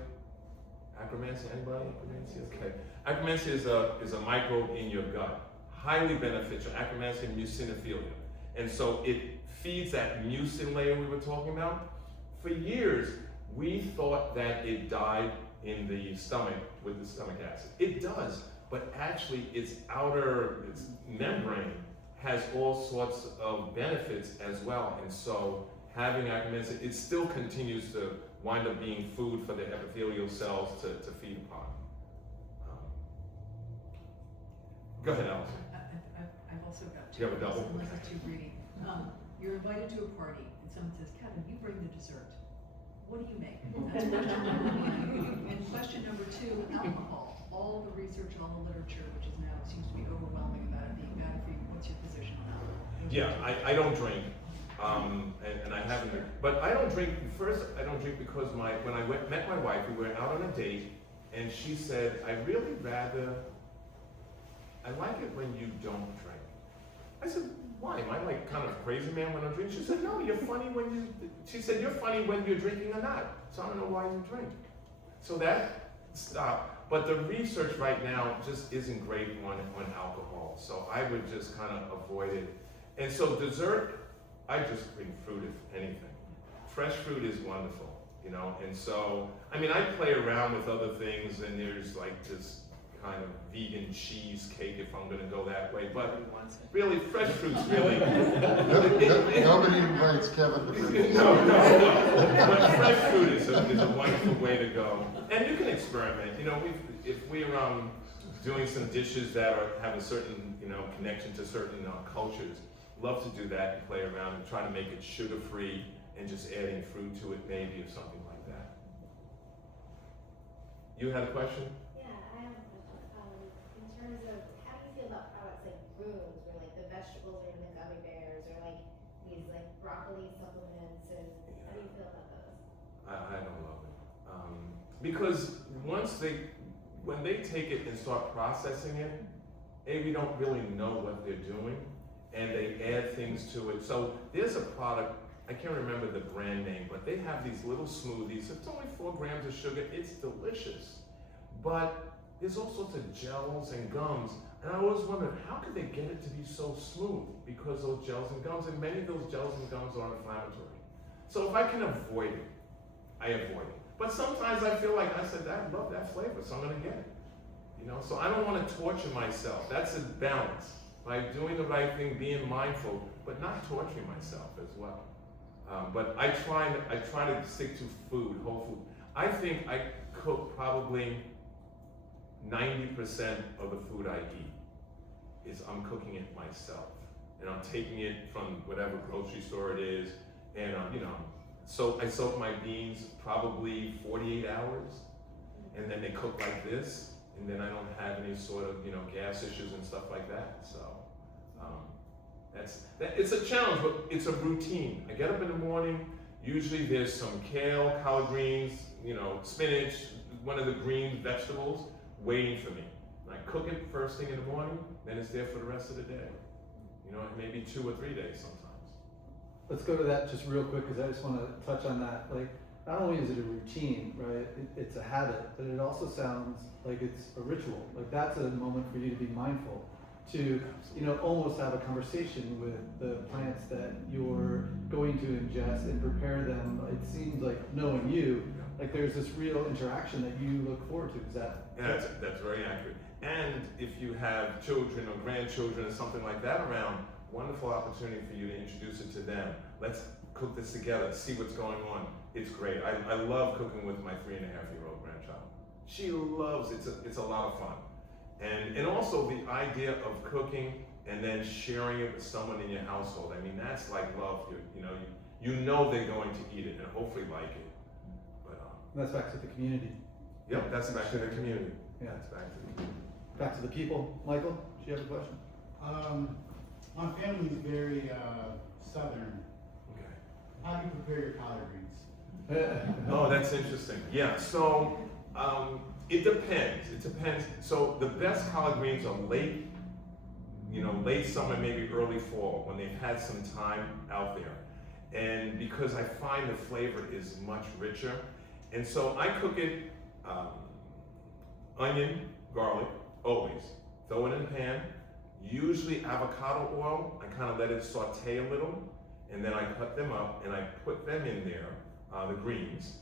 Akkermansia, anybody? Akkermansia? Okay. Akkermansia is a microbe in your gut, highly beneficial. Akkermansia mucinophilia, and so it feeds that mucin layer we were talking about. For years, we thought that it died in the stomach with the stomach acid. It does, but actually its membrane has all sorts of benefits as well. And so having Akkermansia, it still continues to wind up being food for the epithelial cells to feed upon. Go ahead, Alice. I've also got two. You have a double? Unless it's too greedy. You're invited to a party and someone says, Kevin, you bring the dessert. What do you make? That's question number one. And question number two, alcohol. All the research, all the literature, which is now seems to be overwhelming about it being bad for you. What's your position on that? Yeah, I don't drink, and I haven't. But I don't drink. First, I don't drink because when I met my wife, we were out on a date, and she said, I like it when you don't drink. I said, why? Am I like kind of a crazy man when I drink? She said, no, you're funny you're funny when you're drinking or not. So I don't know why you drink. So that stopped. But the research right now just isn't great on alcohol. So I would just kind of avoid it. And so dessert, I just bring fruit if anything. Fresh fruit is wonderful, you know, and so, I mean, I play around with other things, and there's like this kind of vegan cheesecake if I'm gonna go that way, but Nobody wants it. really, fresh fruit's really. Nobody invites Kevin to bring. No. But fresh fruit is a wonderful way to go. And you can experiment, you know, if we're doing some dishes that have a certain, you know, connection to certain cultures, love to do that and play around and try to make it sugar-free and just adding fruit to it maybe or something like that. You had a question? Yeah, I have a question. In terms of, how do you feel about products like Runes, where like the vegetables are in the gummy bears, or like these like broccoli supplements, and how do you feel about those? I don't love it. Because when they take it and start processing it, we don't really know what they're doing, and they add things to it. So there's a product, I can't remember the brand name, but they have these little smoothies. It's only 4 grams of sugar. It's delicious. But there's all sorts of gels and gums. And I always wondered, how could they get it to be so smooth? Because those gels and gums, and many of those gels and gums are inflammatory. So if I can avoid it, I avoid it. But sometimes I feel like, I said, I love that flavor, so I'm gonna get it. You know, so I don't wanna torture myself. That's a balance. By doing the right thing, being mindful, but not torturing myself as well. But I try to stick to food, whole food. I think I cook probably 90% of the food I eat is I'm cooking it myself. And I'm taking it from whatever grocery store it is, and you know, so I soak my beans probably 48 hours, and then they cook like this, and then I don't have any sort of, you know, gas issues and stuff like that. So it's a challenge, but it's a routine. I get up in the morning, usually there's some kale, collard greens, you know, spinach, one of the green vegetables waiting for me. And I cook it first thing in the morning, then it's there for the rest of the day. You know, maybe 2 or 3 days sometimes. Let's go to that just real quick, because I just want to touch on that. Like, not only is it a routine, right? It's a habit, but it also sounds like it's a ritual. Like, that's a moment for you to be mindful, to, you know, almost have a conversation with the plants that you're going to ingest and prepare them. It seems like, knowing you, like there's this real interaction that you look forward to. Is that? Yeah, that's very accurate. And if you have children or grandchildren or something like that around, wonderful opportunity for you to introduce it to them. Let's cook this together, see what's going on. It's great. I love cooking with my 3.5-year-old grandchild. She loves it. It's a lot of fun. And also the idea of cooking and then sharing it with someone in your household. I mean, that's like love. You know they're going to eat it and hopefully like it. But That's back to the community. yep, that's back to the community. Yeah. That's back to the community. Back to the people. Michael, do you have a question? My family's very southern. Okay. How do you prepare your collard greens? Oh, that's interesting. Yeah, so it depends. It depends. So the best collard greens are late summer, maybe early fall, when they've had some time out there. And because I find the flavor is much richer. And so I cook it, onion, garlic, always. Throw it in a pan. Usually avocado oil. I kind of let it saute a little. And then I cut them up and I put them in there, the greens.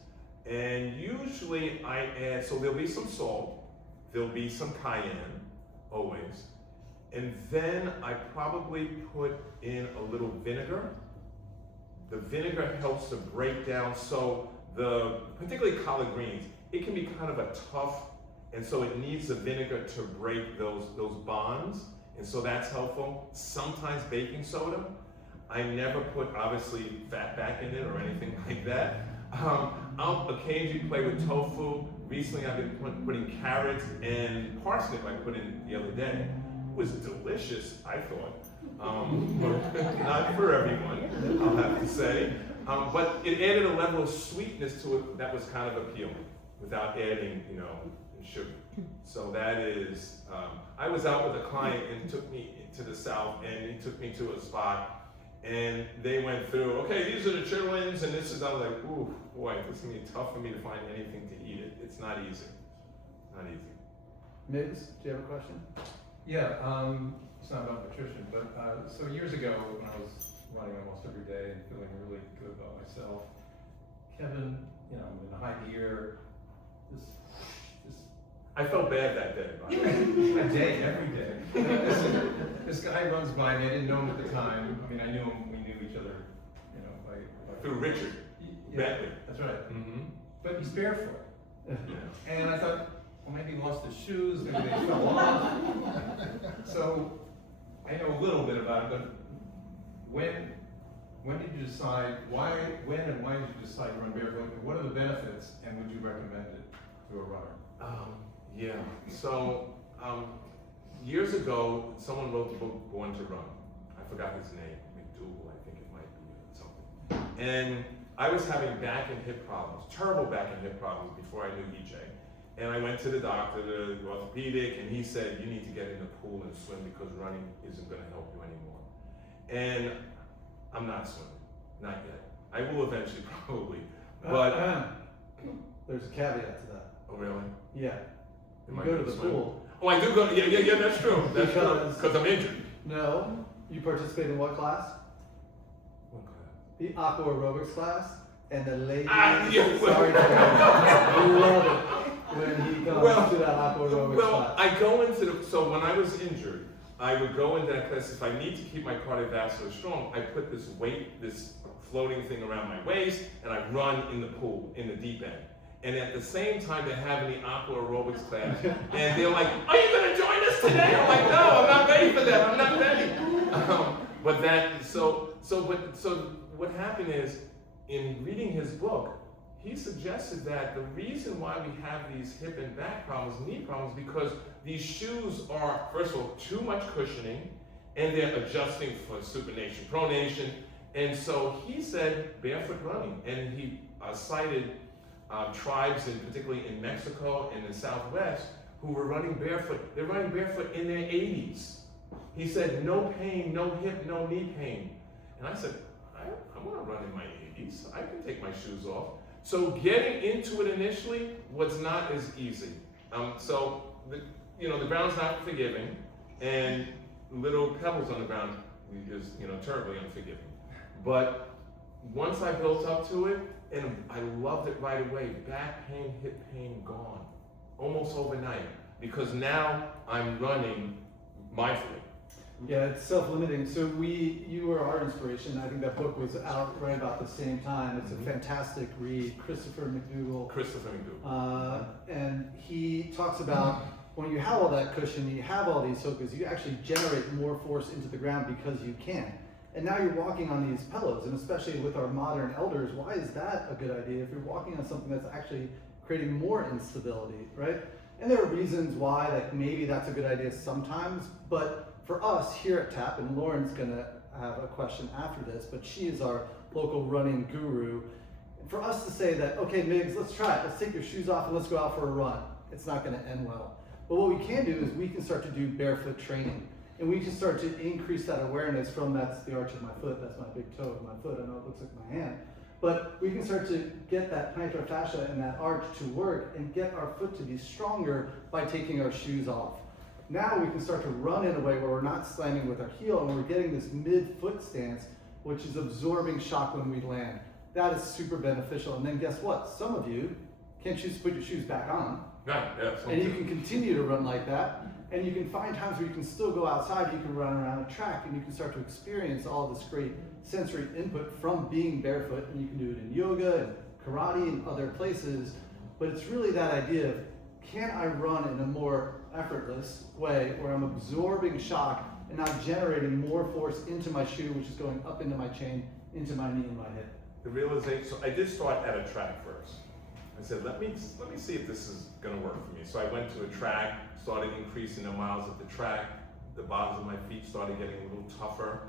And usually I add, so there'll be some salt, there'll be some cayenne, always. And then I probably put in a little vinegar. The vinegar helps to break down, so particularly collard greens, it can be kind of a tough, and so it needs the vinegar to break those bonds, and so that's helpful. Sometimes baking soda. I never put, obviously, fat back in it or anything like that. I'll occasionally play with tofu. Recently I've been putting carrots and parsnip I put in the other day. It was delicious, I thought. Not for everyone, I'll have to say. But it added a level of sweetness to it that was kind of appealing without adding, sugar. So that is, I was out with a client and took me to the south, and he took me to a spot, and they went through, okay, these are the chitlins, and this is, I was like, ooh, boy, it's gonna be tough for me to find anything to eat it. It's not easy, not easy. Migs, do you have a question? Yeah, it's not about nutrition, but so years ago when I was running almost every day and feeling really good about myself. Kevin, you know, in high gear, this I felt bad that day, by the way. a day, every day. This guy runs by me, I didn't know him at the time. I mean, I knew him, we knew each other, you know, by Through Richard. Yeah, Bentley. that's right. Mm-hmm. But he's barefoot. And I thought, well, maybe he lost his shoes, maybe they fell off. So I know a little bit about it, but when did you decide, when and why did you decide to run barefoot? And what are the benefits, and would you recommend it to a runner? Yeah. So years ago, someone wrote the book Born to Run. I forgot his name, McDougall, I think it might be something. And I was having back and hip problems, terrible back and hip problems before I knew EJ. And I went to the doctor, the orthopedic, and he said, you need to get in the pool and swim because running isn't going to help you anymore. And I'm not swimming, not yet. I will eventually, probably. But there's a caveat to that. oh really? Yeah. Am You I go to gonna the swim? pool. Oh, I do go. Yeah. That's true. That's true. Because I'm injured. No. You participate in what class? What class? The aqua aerobics class. And the ladies, Yeah, sorry, I love it when he comes to that aqua aerobics class. I go into so when I was injured, I would go into that class. If I need to keep my cardiovascular strong, I put this weight, this floating thing around my waist, and I run in the pool, in the deep end. And at the same time, they're having the aqua aerobics class, and they're like, "Are you going to join us today?" I'm like, "No, I'm not ready for that. I'm not ready." So what happened is, in reading his book, he suggested that the reason why we have these hip and back problems, knee problems, because these shoes are, first of all, too much cushioning, and they're adjusting for supination, pronation. And so he said barefoot running, and he cited tribes, particularly in Mexico and in the Southwest, who were running barefoot. They're running barefoot in their 80s. He said, no pain, no hip, no knee pain. And I said, I want to run in my 80s. I can take my shoes off. So getting into it initially was not as easy. So the ground's not forgiving, and little pebbles on the ground is terribly unforgiving. But once I built up to it, and I loved it right away. Back pain, hip pain, gone. Almost overnight. Because now I'm running mindfully. Yeah, it's self-limiting. So you were our inspiration. I think that book was out right about the same time. It's a fantastic read, Christopher McDougall. And he talks about when you have all that cushion, you have all these hokas, you actually generate more force into the ground because you can. And now you're walking on these pillows, and especially with our modern elders, why is that a good idea if you're walking on something that's actually creating more instability, right? And there are reasons why, like maybe that's a good idea sometimes, but for us here at TAP, and Lauren's gonna have a question after this, but she is our local running guru. For us to say that, okay, Migs, let's try it. Let's take your shoes off and let's go out for a run. It's not gonna end well. But what we can do is we can start to do barefoot training. And we can start to increase that awareness from that's the arch of my foot, that's my big toe of my foot, I know it looks like my hand. But we can start to get that plantar fascia and that arch to work and get our foot to be stronger by taking our shoes off. Now we can start to run in a way where we're not slamming with our heel and we're getting this mid-foot stance, which is absorbing shock when we land. That is super beneficial. And then guess what? Some of you can't choose to put your shoes back on. And you can continue to run like that. And you can find times where you can still go outside, you can run around a track, and you can start to experience all this great sensory input from being barefoot. And you can do it in yoga and karate and other places. But it's really that idea of, can I run in a more effortless way where I'm absorbing shock and not generating more force into my shoe, which is going up into my chain, into my knee and my hip. The realization, so I did start at a track first. I said, let me see if this is gonna work for me. So I went to a track, started increasing the miles at the track, the bottoms of my feet started getting a little tougher.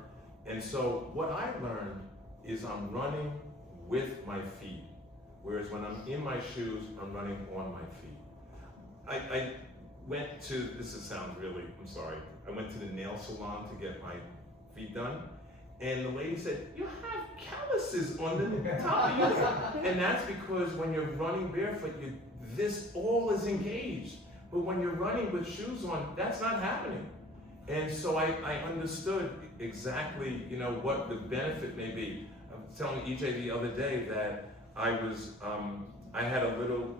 And so what I learned is I'm running with my feet. Whereas when I'm in my shoes, I'm running on my feet. I went to, I'm sorry, I went to the nail salon to get my feet done. And the lady said, you have calluses on the top of your foot. And that's because when you're running barefoot, this all is engaged. But when you're running with shoes on, that's not happening. And so I understood exactly, you know, what the benefit may be. I was telling EJ the other day that I had a little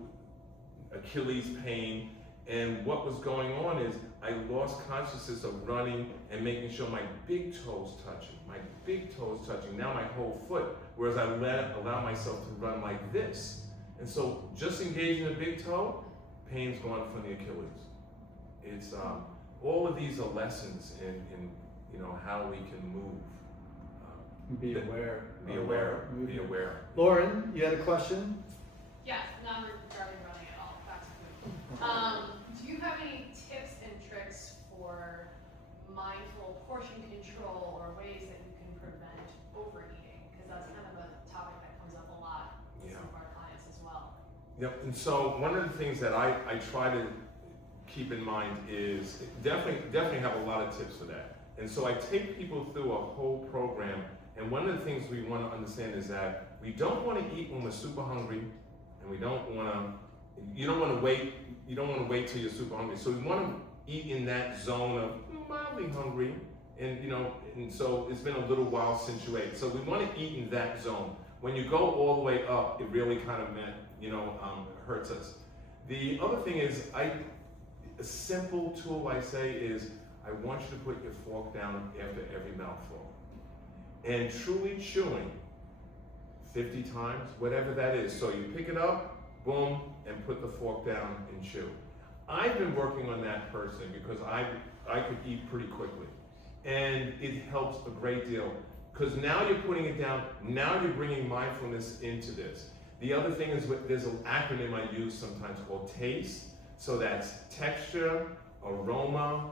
Achilles pain, and what was going on is I lost consciousness of running and making sure my big toes touching. Now my whole foot, whereas I allow myself to run like this. And so just engaging the big toe, pain's gone from the Achilles. It's all of these are lessons in you know how we can move. Be aware. Be aware. Be aware. Lauren, you had a question? Yes, not regarding running at all, back to food. Do you have any tips and tricks for mindful portion control or ways that you can prevent overeating? Because that's kind of a topic that comes up a lot with some of our clients as well. Yep, and so one of the things that I try to keep in mind is definitely have a lot of tips for that. And so I take people through a whole program, and one of the things we want to understand is that we don't want to eat when we're super hungry, and you don't want to wait till you're super hungry. So we want to eat in that zone of mildly hungry, and you know, and so it's been a little while since you ate. So we want to eat in that zone. When you go all the way up, it really kind of hurts us. The other thing is, a simple tool I say is, I want you to put your fork down after every mouthful. And truly chewing 50 times, whatever that is. So you pick it up, boom, and put the fork down and chew. I've been working on that personally because I could eat pretty quickly. And it helps a great deal. Because now you're putting it down, now you're bringing mindfulness into this. The other thing is, there's an acronym I use sometimes called TASTE. So that's texture, aroma,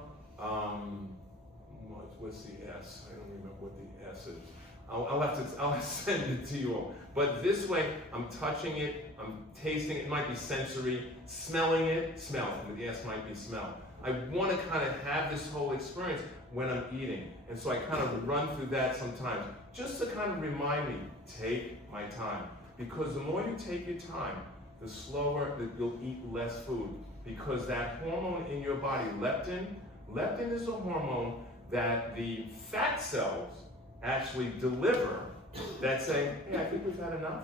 what's the S? I don't remember what the S is. I'll have to send it to you all. But this way, I'm touching it, I'm tasting it. It might be sensory, smelling it, smell. The S might be smell. I want to kind of have this whole experience when I'm eating. And so I kind of run through that sometimes, just to kind of remind me, take my time. Because the more you take your time, the slower that you'll eat less food. Because that hormone in your body, leptin is a hormone that the fat cells actually deliver that say, hey, I think we've had enough.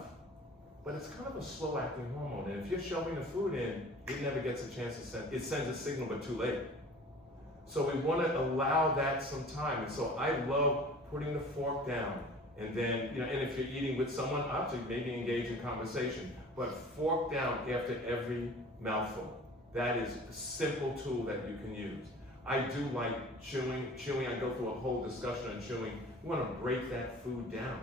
But it's kind of a slow acting hormone. And if you're shoving the food in, it never gets a chance to send, it sends a signal, but too late. So we want to allow that some time. And so I love putting the fork down. And then, you know, and if you're eating with someone, obviously maybe engage in conversation, but fork down after every mouthful. That is a simple tool that you can use. I do like chewing. I go through a whole discussion on chewing. You want to break that food down.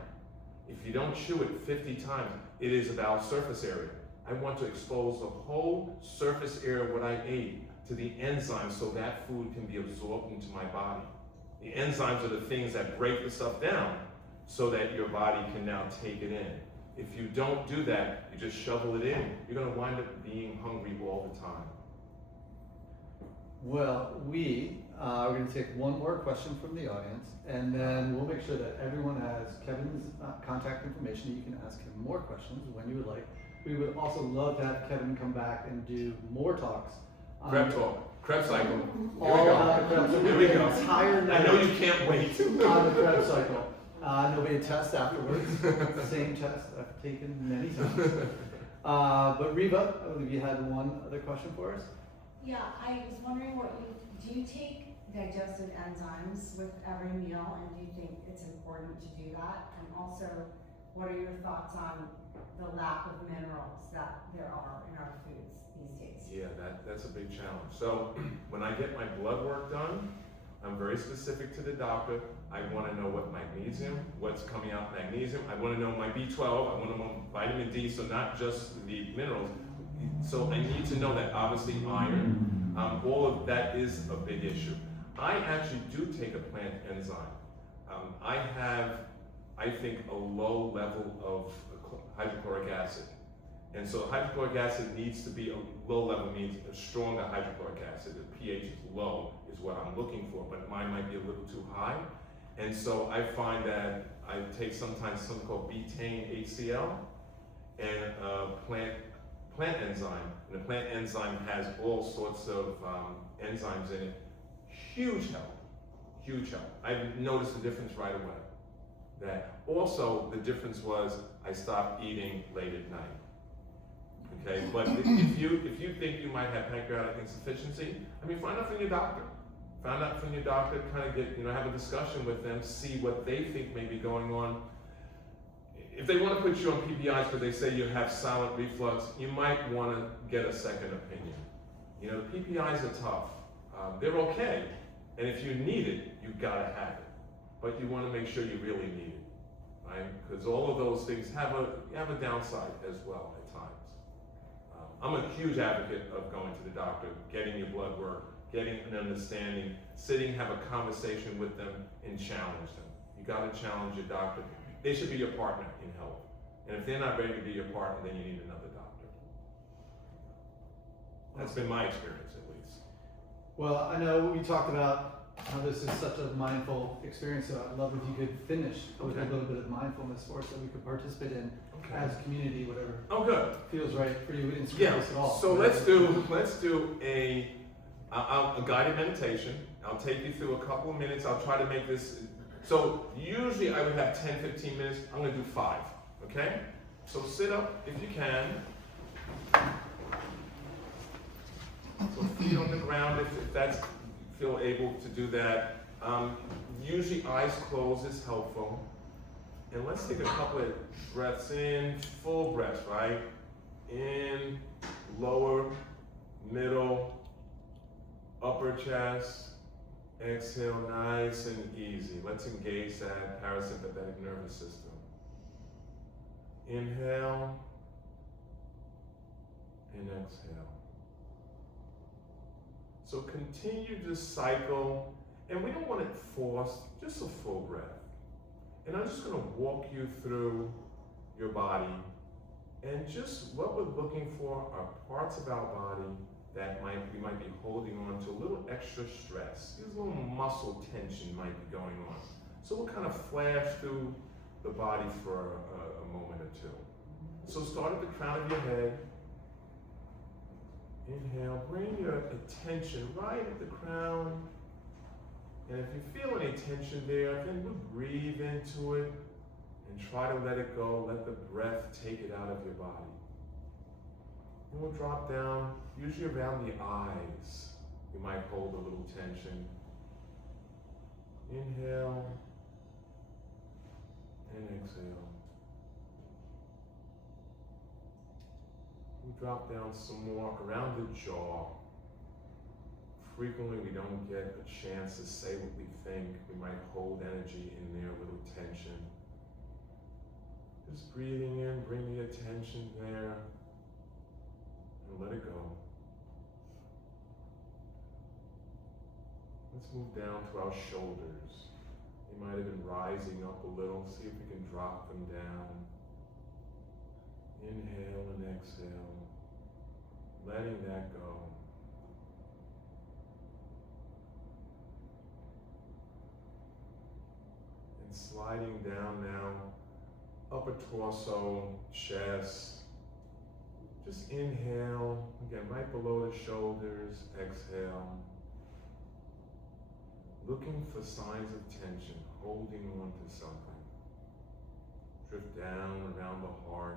If you don't chew it 50 times, it is about surface area. I want to expose the whole surface area of what I ate to the enzymes so that food can be absorbed into my body. The enzymes are the things that break the stuff down so that your body can now take it in. If you don't do that, you just shovel it in, you're going to wind up being hungry all the time. Well, we are going to take one more question from the audience, and then we'll make sure that everyone has Kevin's contact information. You can ask him more questions when you would like. We would also love to have Kevin come back and do more talks. Krebs talk, Krebs cycle. Here we All go. about the Krebs. Here we go. Entire night I know you can't wait. on the Krebs cycle. There'll be a test afterwards. Same test I've taken many times. But Reva, I believe you had one other question for us. Yeah, I was wondering do you take digestive enzymes with every meal, and do you think it's important to do that? And also, what are your thoughts on the lack of minerals that there are in our foods these days? Yeah, that's a big challenge. So when I get my blood work done, I'm very specific to the doctor. I want to know what magnesium, what's coming out magnesium. I want to know my B12. I want to know vitamin D, so not just the minerals. So I need to know that, obviously iron, all of that is a big issue. I actually do take a plant enzyme. I have, I think, a low level of hydrochloric acid. And so hydrochloric acid needs to be a low level, means a stronger hydrochloric acid. The pH is low is what I'm looking for, but mine might be a little too high. And so I find that I take sometimes something called betaine HCl and plant enzyme. And the plant enzyme has all sorts of enzymes in it. Huge help. huge help. I noticed the difference right away. That also the difference was I stopped eating late at night. Okay, but if you think you might have pancreatic insufficiency, I mean, find out from your doctor. Find out from your doctor, kind of get, have a discussion with them, see what they think may be going on. If they want to put you on PPIs because they say you have silent reflux, you might want to get a second opinion. The PPIs are tough. They're okay, and if you need it, you gotta have it. But you want to make sure you really need it, right? Because all of those things have a downside as well at times. I'm a huge advocate of going to the doctor, getting your blood work, getting an understanding, sitting, have a conversation with them, and challenge them. You got to challenge your doctor. They should be your partner in health. And if they're not ready to be your partner, then you need another doctor. That's been my experience, at least. Well, I know we talked about how this is such a mindful experience, so I'd love if you could finish with a little bit of mindfulness for us that we could participate in as a community, whatever. Oh, good. Feels right for you. We didn't script this at all. So let's do a guided meditation. I'll take you through a couple of minutes. I'll try to make this. So usually I would have 10, 15 minutes. I'm going to do 5. Okay? So sit up if you can. So feet on the ground if that's feel able to do that. Usually eyes closed is helpful. And let's take a couple of breaths in, full breaths, right? In, lower, middle, upper chest. Exhale, nice and easy. Let's engage that parasympathetic nervous system. Inhale and exhale. So continue to cycle, and we don't want it forced, just a full breath. And I'm just going to walk you through your body, and just what we're looking for are parts of our body that we might be holding on to a little extra stress. There's a little muscle tension might be going on. So we'll kind of flash through the body for a moment or two. So start at the crown of your head. Inhale, bring your attention right at the crown. And if you feel any tension there, then we'll breathe into it and try to let it go. Let the breath take it out of your body. And we'll drop down, usually around the eyes. You might hold a little tension. Inhale and exhale. We drop down some more around the jaw. Frequently we don't get a chance to say what we think. We might hold energy in there, a little tension. Just breathing in, bring the attention there. And let it go. Let's move down to our shoulders. They might have been rising up a little. See if we can drop them down. Inhale and exhale. Letting that go. And sliding down now. Upper torso, chest. Just inhale, again, right below the shoulders, exhale. Looking for signs of tension, holding on to something. Drift down around the heart.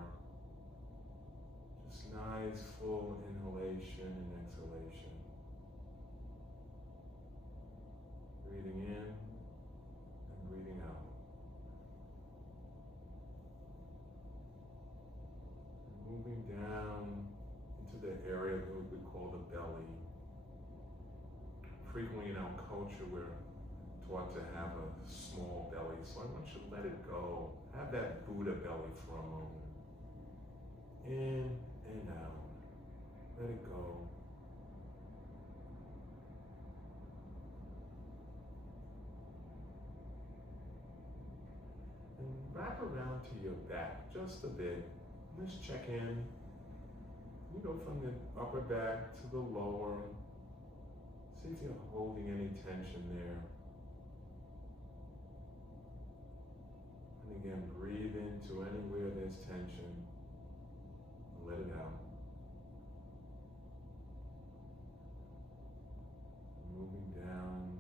Just nice, full inhalation and exhalation. Breathing in and breathing out. Moving down into the area that we would call the belly. Frequently in our culture, we're taught to have a small belly, so I want you to let it go. Have that Buddha belly for a moment. In and out. Let it go. And wrap around to your back just a bit. Let's check in. You go from the upper back to the lower. See if you're holding any tension there. And again, breathe into anywhere there's tension. Let it out. Moving down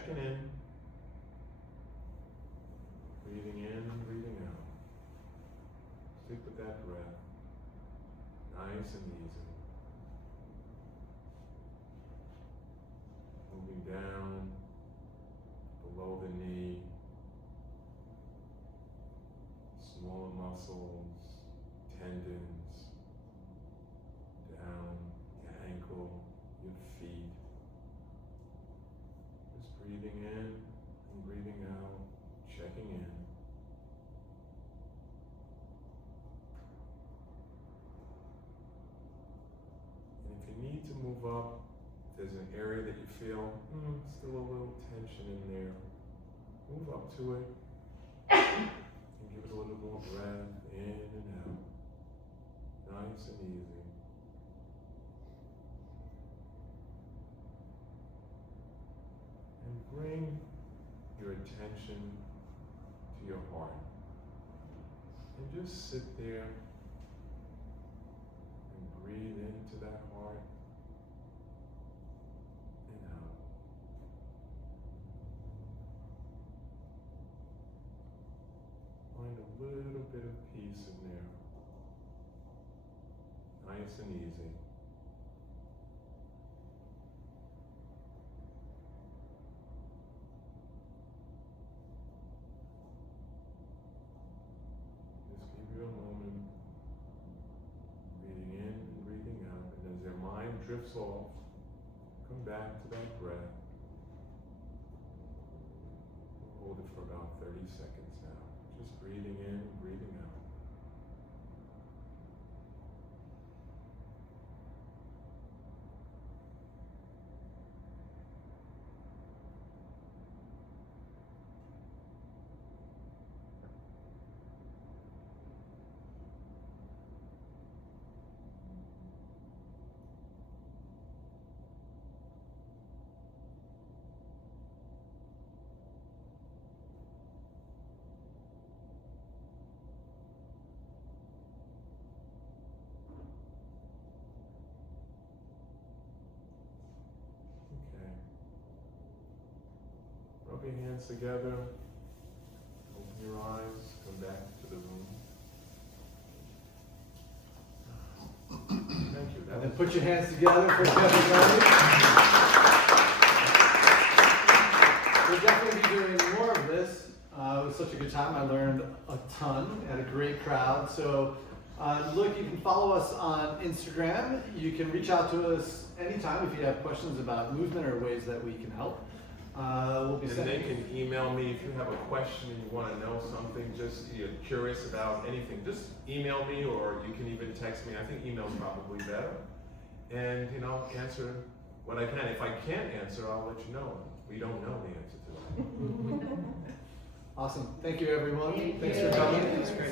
checking in. Breathing in and breathing out. Stick with that breath. Nice and easy. Moving down below the knee. Smaller muscles, tendons, down your ankle, your feet. Just breathing in and breathing out, checking in. And if you need to move up, if there's an area that you feel, still a little tension in there, move up to it. And give it a little more breath in and out. Nice and easy. And bring your attention to your heart. And just sit there and breathe into that heart and out. Find a little bit of peace in there. Nice and easy. Just give you a moment, breathing in and breathing out, and as your mind drifts off, come back to that breath. Hold it for about 30 seconds now. Just breathing in, breathing out. Rub your hands together, open your eyes, come back to the room. Thank you. And then put your hands together for Kevin Garvey. We'll definitely be doing more of this. It was such a good time. I learned a ton, had a great crowd. So look, you can follow us on Instagram. You can reach out to us anytime if you have questions about movement or ways that we can help. We'll be And sending. they can email me if you have a question and you want to know something, just you're curious about anything, just email me, or you can even text me. I think email's probably better. And answer what I can. If I can't answer, I'll let you know. We don't know the answer to it. Awesome. Thank you, everyone. Thank Thanks you. for coming. That's great.